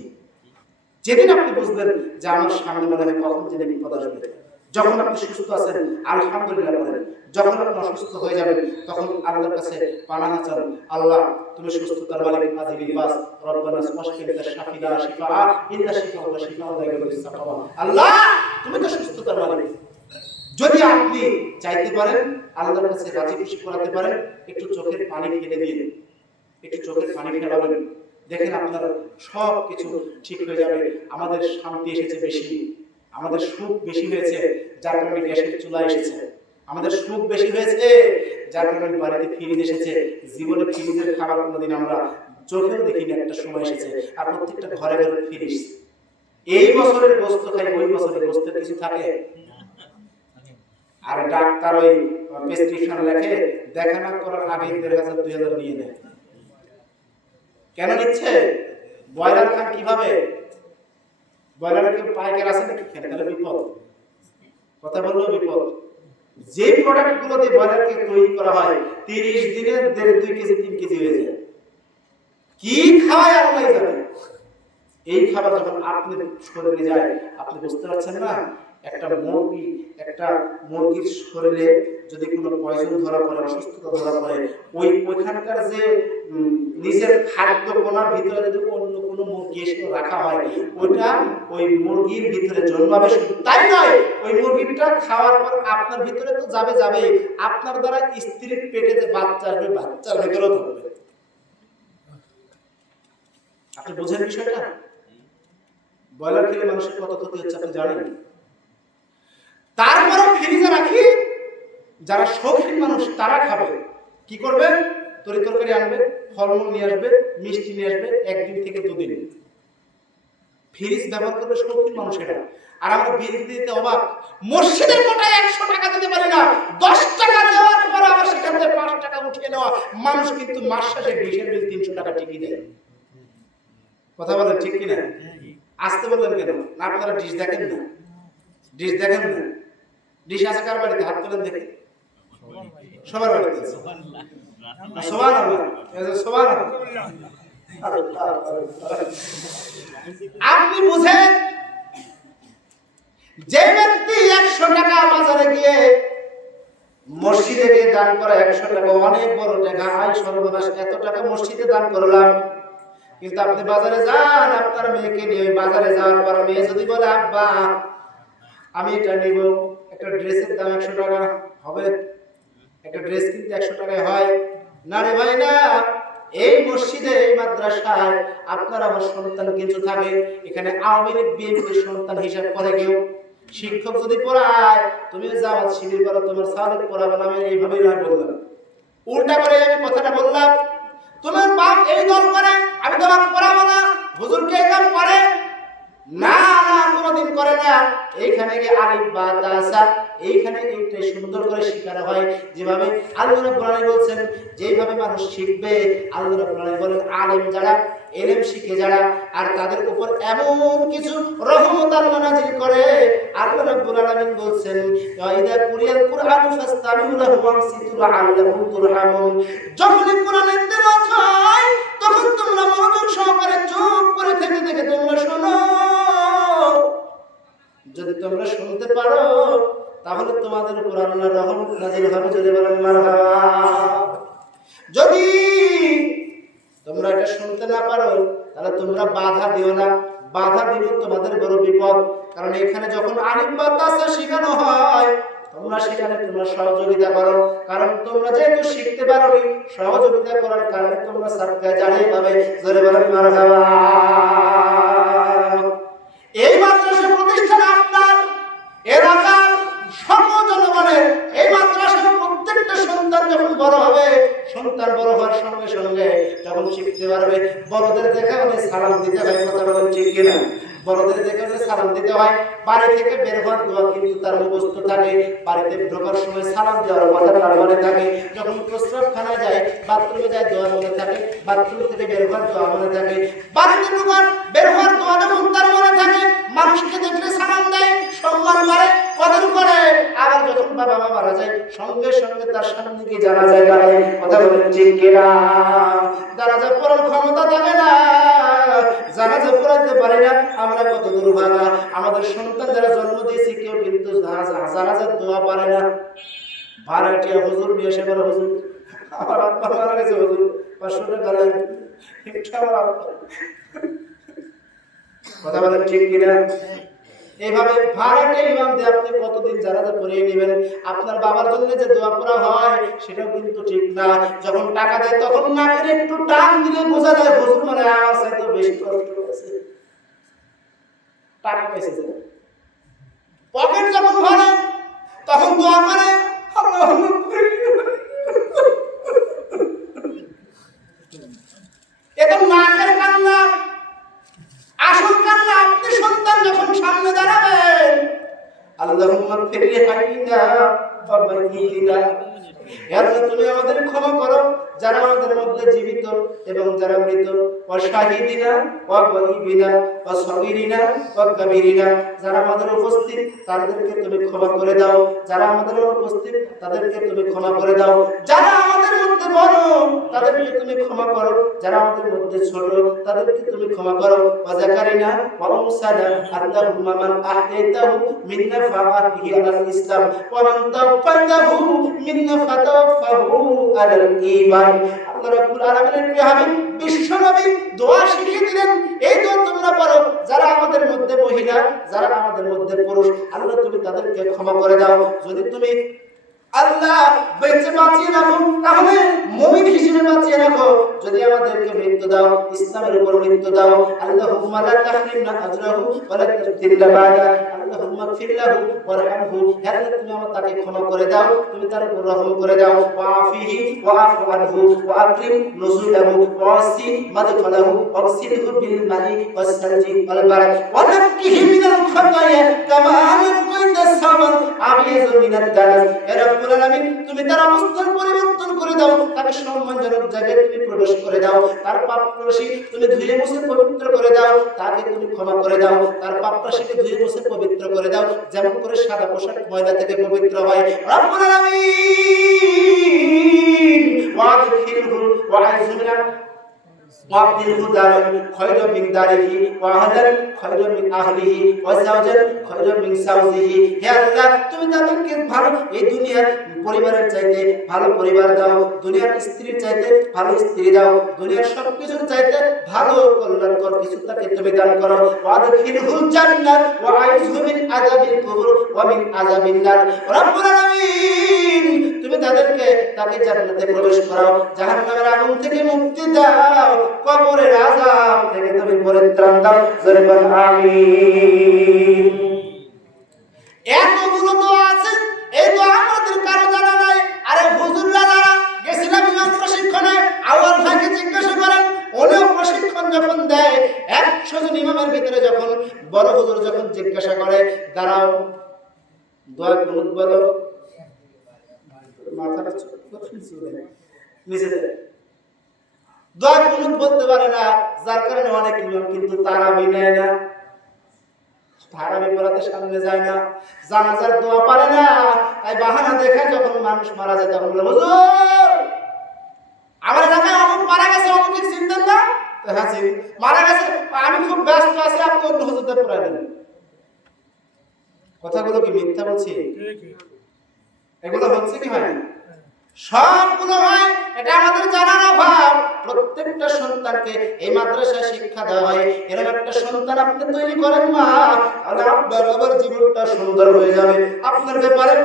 যেদিন আপনি বুঝবেন যে আমার সামনে মনে হয় কখন যেন বিপদ আসবে, যখন আপনি সুস্থ আছেন আলহামদুলিল্লাহ বলেন, যখন আপনি অসুস্থ হয়ে যাবেন তখন আল্লাহর কাছে পানাহ চান, আল্লাহ তুমি সুস্থতার মালিক, আজিবিল বাস, রব্বানা ওয়াশফিনা শাফিনা শিফা ইন্না শিফা ওয়া শিফা লা ইয়াগুদিস সাকাওয়া। আল্লাহ তুমি তো সুস্থতার মালিক। যদি আপনি চাইতে পারেন, আল্লাহর কাছে রাজি খুশি করাতে পারেন, একটু চোখের পানি ফেলে দিন, একটু চোখের পানি ফেলাবেন, দেখেন আপনার সব কিছু ঠিক হয়ে যাবে। আমাদের শান্তি এসেছে বেশি, আমাদের সুখ বেশি হয়েছে, যার কারণে গ্যাসের চুলা এসেছে। আমাদের সুখ বেশি হয়েছে, যার কারণে বাড়িতে ফ্রিজ এসেছে। জীবনে ফ্রিজের খাবার কোনোদিন আমরা চোখেও দেখিনি, একটা সময় এসেছে, আর প্রত্যেকটা ঘরে ঘরে ফ্রিজ। এই বছরের গোস্ত খাই, ওই বছরের গোস্তের কিছু থাকে? আর ডাক্তার ওই প্রেসক্রিপশন লেখে, দেখা না করার আগে 1500 2000 নিয়ে নেয়। কেন নিচ্ছে? ব্রয়লার খান কিভাবে? ব্রয়লারের কি পাইকার আছে নাকি? খেলে তাহলে বিপদ, কথা বললেও বিপদ। যে প্রোডাক্ট গুলো দিয়ে ব্রয়লারকে তৈরি করা হয়, 30 দিনে 2 কেজি 3 কেজি হয়ে যায়। কি খায় আল্লাহ জানে। এই খাবার যখন আপনি শরীরে যায়, আপনি বুঝতে পারছেন না। একটা মুরগির শরীরে যদি কোনো পয়জন ধরা পড়ে, অসুস্থতা ধরা পড়ে, ওইখানকার যে নিজের খাদ্য কোনার ভিতরে যদি অন্য কোনো মুরগি এসে রাখা হয়, ওইটা ওই মুরগির ভিতরে জন্মাবে। শুধু তাই নয়, ওই মুরগিটা খাওয়ার পর আপনার ভিতরে তো যাবে, আপনার দ্বারা স্ত্রীর পেটে যে বাচ্চা আসবে, বাচ্চার ভিতরেও থাকবে। আপনি বোঝেন বিষয়টা? ব্রয়লার খেলে মানুষের কত ক্ষতি হচ্ছে আপনি জানেন? তারপরও ফ্রিজে রাখি, যারা শৌখিন মানুষ তারা খাবে। কি করবে? তরকারি আনবে, ফলমূল নিয়ে আসবে, মিষ্টি নিয়ে আসবে, 1 দিন থেকে 2 দিন ফ্রিজ ব্যবহার করবে শৌখিন মানুষেরা। আর আমরা বিল দিতে অবাক, মসজিদের কোটায় 100 টাকা দিতে পারি না, 10 টাকা দেওয়ার পর আবার সেখান থেকে 5 টাকা উঠিয়ে নেওয়া মানুষ কিন্তু মাস শেষে ডিশের বিল 300 টাকা টিকিয়ে দেয়। কথা বলেন ঠিক কিনা? আসতে বললেন কেন? আপনারা ডিশ দেখেন না? ডিশ দেখেন না? ডিশ আছে কার বাড়িতে? হাত তুলেন দেখি। সবার বাড়িতে আছে। সুবহানাল্লাহ, সুবহানাল্লাহ। আপনি বুঝেন, যে ব্যক্তি 100 টাকা বাজারে গিয়ে মসজিদে গিয়ে দান করে, 100 টাকা অনেক বড় টাকা, আয় সর্বনাশ এত টাকা মসজিদে দান করলাম। কিন্তু আপনি বাজারে যান, আপনার মেয়েকে নিয়ে বাজারে যাওয়ার পর মেয়ে যদি বলে, আব্বা আমি এটা নিব, একটা ড্রেসের দাম 100 টাকা হবে, একটা ড্রেস কিনতে 100 টাকায় হয় না রে ভাই না। এই মসজিদে, এই মাদ্রাসায় আপনার আমার সন্তান কিছু থাকে, এখানে আওয়ামী লীগ বিএনপির সন্তান হিসাব করে কেউ। শিক্ষক যদি পড়ায়, তুমি জামাত শিবির করো, তোমার সালেক পড়াবে না, আমি এইভাবেই না বললাম। উল্টা করে আমি কথাটা বললাম, তোমার বাপ এই দল করে, আমি তোমার পড়াবো না, হুজুরকে এই কাম করে না, না কোনোদিন করে না, এইখানে গিয়ে আলিফ বা তা সা এইখানে একটু সুন্দর করে শেখানো হয়। যেভাবে আল্লাহ রাব্বুল আলামিন বলছেন, যেভাবে মানুষ শিখবে, আল্লাহ রাব্বুল আলামিন বলেন আলেম যারা, ইলম শিখে যারা, আর তাদের উপর এমন কিছু রহমত আল্লাহ নাযিল করে। আল্লাহ রাব্বুল আলামিন বলছেন, ওয়াইদা কুরিয়াল কুরআন ফাসতামিউ লাহু ওয়ানসিতু লাআল্লাকুম তুরহামুন। যখন কোরআনের তেলাওয়াত হয় তখন তোমরা মনোযোগ সহকারে চুপ করে থেকে থেকে তোমরা শোনো। যদি তোমরা শুনতে পারো তাহলে তোমাদের উপর আল্লাহর রহমত নাযিল হবে। যদি বলেন মারহাবা। যদি তোমরা এটা শুনতে না পারো তাহলে তোমরা বাধা দিও না, বাধা দিলে তোমাদের বড় বিপদ। কারণ এখানে যখন আলিফ বা তা সা শেখানো হয় তোমরা সেখানে তোমরা সহযোগিতা করো। কারণ তোমরা যেহেতু শিখতে পারোনি, সহযোগিতা করার কারণে তোমরা সাবস্ক্রাইব জানিয়ে পাবে। জোরে বলেন মারহাবা। এই মাদ্রাসা প্রতিষ্ঠান আপনার এলাকার সকল জনগণের, এই মাদ্রাসার প্রত্যেকটা সন্তান যখন বড় হবে, সন্তান বড় হওয়ার সঙ্গে সঙ্গে যখন শিখতে পারবে, বড়দের দেখে হলে সালাম দিতে হয়। কথা বলেন ঠিক কিনা? বড়দের দেখে হলে সালাম দিতে হয়। বাড়ি থেকে বের হওয়ার দোয়া কিন্তু তার মুখস্থ থাকে, বাড়িতে ঢোকার সময় সালাম দেওয়ার কথা তার মনে থাকে, যখন প্রস্রাবখানায় যায়, বাথরুমে যায় দোয়া মনে থাকে, বাথরুম থেকে বের হওয়ার দোয়া মনে থাকে, বাড়িতে ঢোকার বের হওয়ার দোয়া যখন তার মনে থাকে, মানুষকে দেখলে সালাম দেয়, সম্মান করে, কদর করে। আবার যখন বাবা মা মারা যায় সঙ্গে সঙ্গে তার সামনে গিয়ে জানাজায় দাঁড়ায়। কথা বলেন ঠিক কিনা? জানাজা পড়ার ক্ষমতা থাকে না, জানাজা পড়াতে পারে না, আমরা কত দুর্ভাগা। আমাদের সন্তান যারা জন্ম দিয়েছি কেউ কিন্তু জানাজার দোয়া পারে না। ভাড়াটিয়া হুজুর নিয়ে এসে বলে, হুজুর আমার আব্বা মারা গেছে, হুজুর 500 টাকা লাগবে। কথা বলেন ঠিক কিনা? এইভাবে ভাড়াটে ইমাম দিয়ে আপনি কতদিন জানাজা পড়িয়ে নেবেন? আপনার বাবার জন্য যে দোয়া করা হয় সেটাও কিন্তু ঠিক না। যখন টাকা দেয় তখন নাকের একটু টান দিলে বোঝা যায় হুজুর মানে আমার চাইতে বেশি কষ্ট করেছে, টাকা পেয়েছে। পকেট যখন ভরে তখন দোয়া করে, এটা নাকের কান্না। আসল কান্না আপনি সন্তান যখন সামনে দাঁড়াবেন, আল্লাহুম্মা ফিরলি হাইনা ওয়া মাইয়িতিনা, হে আল্লাহ তুমি আমাদের ক্ষমা করো যারা আমাদের মধ্যে জীবিত এবং যারা মৃত, ওয়া শাহিদিনা ওয়া গায়বিনা ওয়া সাগীরিনা ওয়া কাবীরিনা, যারা আমাদের উপস্থিত তাদেরকে তুমি ক্ষমা করে দাও, যারা আমাদের উপস্থিত তাদেরকে তুমি ক্ষমা করে দাও, যারা আমাদের মধ্যে বড় তাদেরকে তুমি ক্ষমা করো, যারা আমাদের মধ্যে ছোট তাদেরকে তুমি ক্ষমা করো। ওয়া যাকারিনা ওয়া উনসানা আল্লাহুম্মা মান আহদাইতাহু মিন্না ফাআতিহি আলাল ইসলাম ওয়া মান তাওফাতাহু মিন্না ফাতাওফাহু আলাল ঈমান। আল্লাহ রাব্বুল আলামিনের প্রিয় হাবিব বিশ্বনবী দোয়া শিখিয়ে দিলেন, এই দোয়া তোমরা পড়ো। যারা আমাদের মধ্যে মহিলা, যারা আমাদের মধ্যে পুরুষ, আল্লাহ তুমি তাদেরকে ক্ষমা করে দাও। যদি তুমি আল্লাহ বেঁচে বাঁচিয়ে রাখো তাহলে মুমিন হিসেবে বাঁচিয়ে রাখো, যদি আমাদেরকে মৃত্যু দাও ইসলামের উপর মৃত্যু দাও। আল্লাহুম্মা লা তাহরিমনা আজরাহু ওয়া লা তাফতিরনা বাদা, আল্লাহুম্মা ফির লাহু ওয়ারহামহু, হে আল্লাহ তুমি আমাকে ক্ষমা করে দাও, তুমি তার উপর রহম করে দাও। ওয়া আফিহি ওয়া আফু আনহু ওয়া আকরিম নুজুলাহু ওয়া ওয়াসি মাদখালাহু ওয়াগসিলহু বিল মাই ওয়াস সালজি ওয়াল বারাক ওয়া নাক্কিহি মিনাল খাতায়া কামা নাক্কাইতা সামান আবিয়াযু মিনাদ দানাস। হে রব্বুল আলামিন তুমি তার অবস্থার পরিবর্তন করে দাও, তাকে সম্মানজনক জায়গায় তুমি প্রবেশ করে দাও, তার পাপ রাশি তুমি ধুয়ে মুছে পবিত্র করে দাও, তাকে তুমি ক্ষমা করে দাও, তার পাপ রাশিকে ধুয়ে মুছে পবিত্র করে দাও, যেমন করে সাদা পোশাক ময়লা থেকে পবিত্র হয়। রব্বুল আলামিন ওয়াদখিলহু ওয়াইজুনা ওয়াবদিলহু দারান খায়রাম মিন দারিহি ওয়া আহলান খায়রাম মিন আহলিহি ওয়া যাওজান খায়রাম মিন যাওজিহি। হে আল্লাহ তুমি তাদেরকে ভালো, এই দুনিয়ার পরিবারের চাইতে ভালো পরিবার দাও, দুনিয়ার স্ত্রীর চাইতে ভালো স্ত্রী দাও, দুনিয়ার সবকিছুর চাইতে ভালো কল্যাণকর কিছু তাকে তুমি দান করো। ওয়াদখিলহুল জান্নাত ওয়া আইযহু মিন আযাবিল কুবর ওয়া মিন আযাবিন নার। রব্বুল আলামিন তুমি তাকে জান্নাতে প্রবেশ করাও, জাহান্নামের আগুন থেকে মুক্তি দাও, কবরের আযাব থেকে তুমি পরিত্রাণ দাও। জোরে বল আমিন। এতগুলো দোয়া আছে, এই দোয়া আমাদের কারো জানা নাই। আরে হুজুররা যারা গেছিলাম ইমাম প্রশিক্ষণে, আউয়াল ভাইকে জিজ্ঞাসা করেন, উনিও প্রশিক্ষণ যখন দেয় 100 জন ইমামের ভিতরে যখন বড় হুজুর যখন জিজ্ঞাসা করে দাঁড়াও দোয়া কুনুত বলো, মাথাটা নিচে দেয়, দোয়া কুনুত বলতে পারে না, যার কারণে অনেক ইমাম কিন্তু তারাবি নেয় না, তারাবি পড়াতে সামনে যায় না, জানাজার দোয়া পারে না, তাই বাহানা দেখায় যখন মানুষ মারা যায় তখন বলে হুজুর আমার এলাকায় অমুক মারা গেছে, অমুক চিনতেন না? হ্যাঁ চিনি, মারা গেছে, আমি খুব ব্যস্ত আছি, আপনি অন্য হুজুরদের পড়াই দেন। কথাগুলো কি মিথ্যা বলছি? এগুলো হচ্ছে কি হয়? সবগুলো হয়, এটা আমাদের জানার অভাব। প্রত্যেকটা সন্তানকে এই মাদ্রাসায় শিক্ষা দেওয়া হয়, এরকম একটা সন্তান আপনি তৈরি করেন মা, তাহলে আপনার বাবার জীবনটা সুন্দর হয়ে যাবে। আপনার ব্যাপারে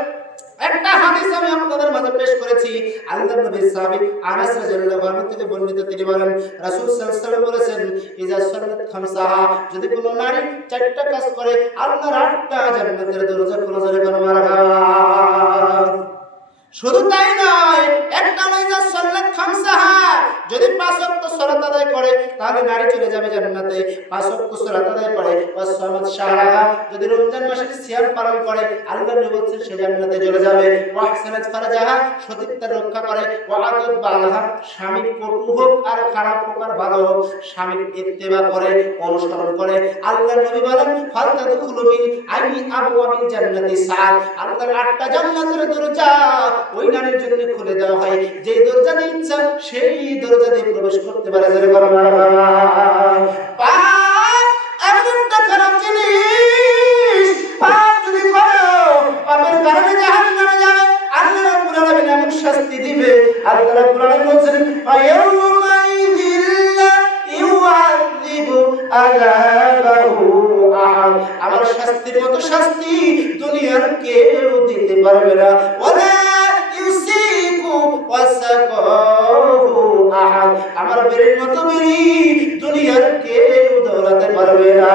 একটা হাদিস আমি আপনাদের মাঝে পেশ করেছি, আল্লাহর নবী সাহাবী আনাস রাদিয়াল্লাহু আনহু থেকে বর্ণিত, তিনি বলেন রাসূল সাল্লাল্লাহু আলাইহি ওয়াসাল্লাম বলেছেন ইজা সাল্লাত খামসাহা, যদি কোনো নারী চারটা কাজ করে আল্লাহর আটটা জান্নাতের দরজা খোলা যাবে। মারহাবা। শুধু তাই নয়, একটা নাইজা সাল্লাত খামসাহা, যদি 5 ওয়াক্ত সালাত আদায় করে তাহলে নারী চলে যাবে জান্নাতে। 5 ওয়াক্ত সালাত আদায় করে ওয়াসামাত শাহরাহা, যদি রমজান মাসে সিয়াম পালন করে আল্লাহর নবী বলেন সে জান্নাতে চলে যাবে। ওয়াহসানাত ফারজাহা, সতীত্ব রক্ষা করে। ওয়াআতাত বালাহা, স্বামীর কটু হোক আর খারাপ হোক আর ভালো হোক স্বামীর ইত্তেবা করে, অনুসরণ করে। আল্লাহর নবী বলেন ফালতাদখুলু মিন আইয়ি আবওয়াবিল জান্নাতি সাআত, আল্লাহর 8টা জান্নাতের দরজা ওই নারীর জন্য খুলে দেওয়া হয়, যে দরজা দিয়ে ইচ্ছা সেই দরজা দিয়ে প্রবেশ করতে পারে। জোরে বলো মারহাবা। পাপ এমন একটা খারাপ জিনিস, পাপ যদি করো পাপের কারণে জাহান্নামে যাবে, আল্লাহ রাব্বুল আলামিন এমন শাস্তি দিবে। আল্লাহ রাব্বুল আলামিন বলেন ফায়াউমাইযিল্লা ইউআযিবু আযাবাহু আহাদ, আমার শাস্তির মতো শাস্তি দুনিয়ার কেউ দিতে পারবে না। ওয়ালা আমার বেরির মতো বেরি দুনিয়ার কেউ দৌড়াতে পারবে না।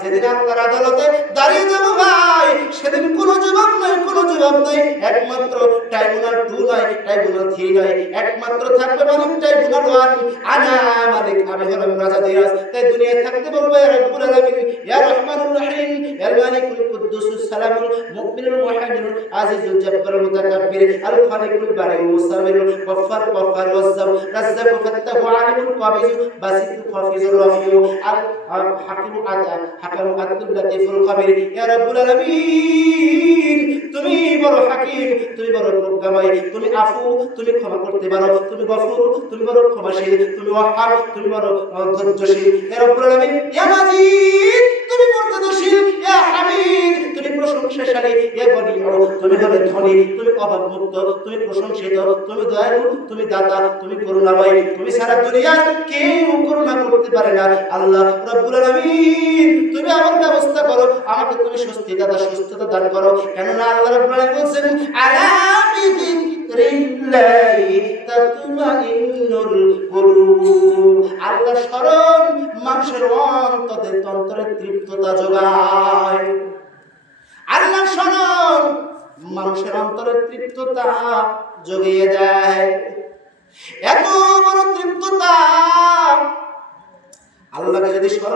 সেদিন আল্লাহর আদালতে দাঁড়িয়ে যাবো ভাই, সেদিন কোনো জবাব নাই, কোনো জবাব নাই। একমাত্র ট্রাইব্যুনাল 2 নয়, ট্রাইব্যুনাল 3 নয়, একমাত্র থাকবে মালিক ট্রাইব্যুনাল 1, আনা মালিক, আমি হলাম রাজা দিরাজ। তাই দুনিয়ায় থাকতে বলবো ইয়া রাব্বুল আলামিন, ইয়া রহমানুর রহিম, ইয়া মালিকুল কুদ্দুসুস সালামুল মুমিনুল মুহাইমিনুল আজিজুল জব্বারুল মুতাকাব্বির আল খালিকুল বারিউল মুসাবিরুল গফফার গফফার ওয়াজ্জাব রাজ্জাকু ফাত্তাহু আলিমুল কাবিজ বাসিতুল হাফিজুর রাফিউ আল হাকিমু হাকামু আদুল লাতিফুল খাবির। ইয়া রাব্বুল আলামিন, তুমি বড় হাকিম, তুমি বড় প্রজ্ঞাময়, তুমি আফু, তুমি ক্ষমা করতে পারো, তুমি গফুর, তুমি বড় ক্ষমাশীল, তুমি ওয়াহ্হাব, তুমি বড় ধৈর্যশীল। ইয়া রাব্বুল আলামিন, ইয়া মাজিদ, তুমি পর্দাশীল, ইয়া হামিদ, তুমি প্রশংসাশালী, ইয়া গনিউ, তুমি হলে ধনী, তুমি অভাবমুক্ত, তুমি প্রশংসিত, তুমি দয়ালু, তুমি দাতা, তুমি করুণাময়, তুমি সারা দুনিয়ার কেউ করুণা করতে পারে না। আল্লাহ রাব্বুল আলামিন, তুমি আমার ব্যবস্থা করো, আমাকে তুমি স্বস্তি দাতা, সুস্থতা দান করো। কেননা আল্লাহ রাব্বুল আলামিন বলেন আলা বিযিকরিল্লাহি তাতমাইন্নুল কুলুব, আল্লাহ স্মরণ মানুষের অন্তরে তৃপ্ততা যোগায়। আল্লাহ স্মরণ মানুষের অন্তরে তৃপ্ততা জুগিয়ে দেয়। এত বড় তৃপ্ততা, আল্লাহকে যদি স্মরণ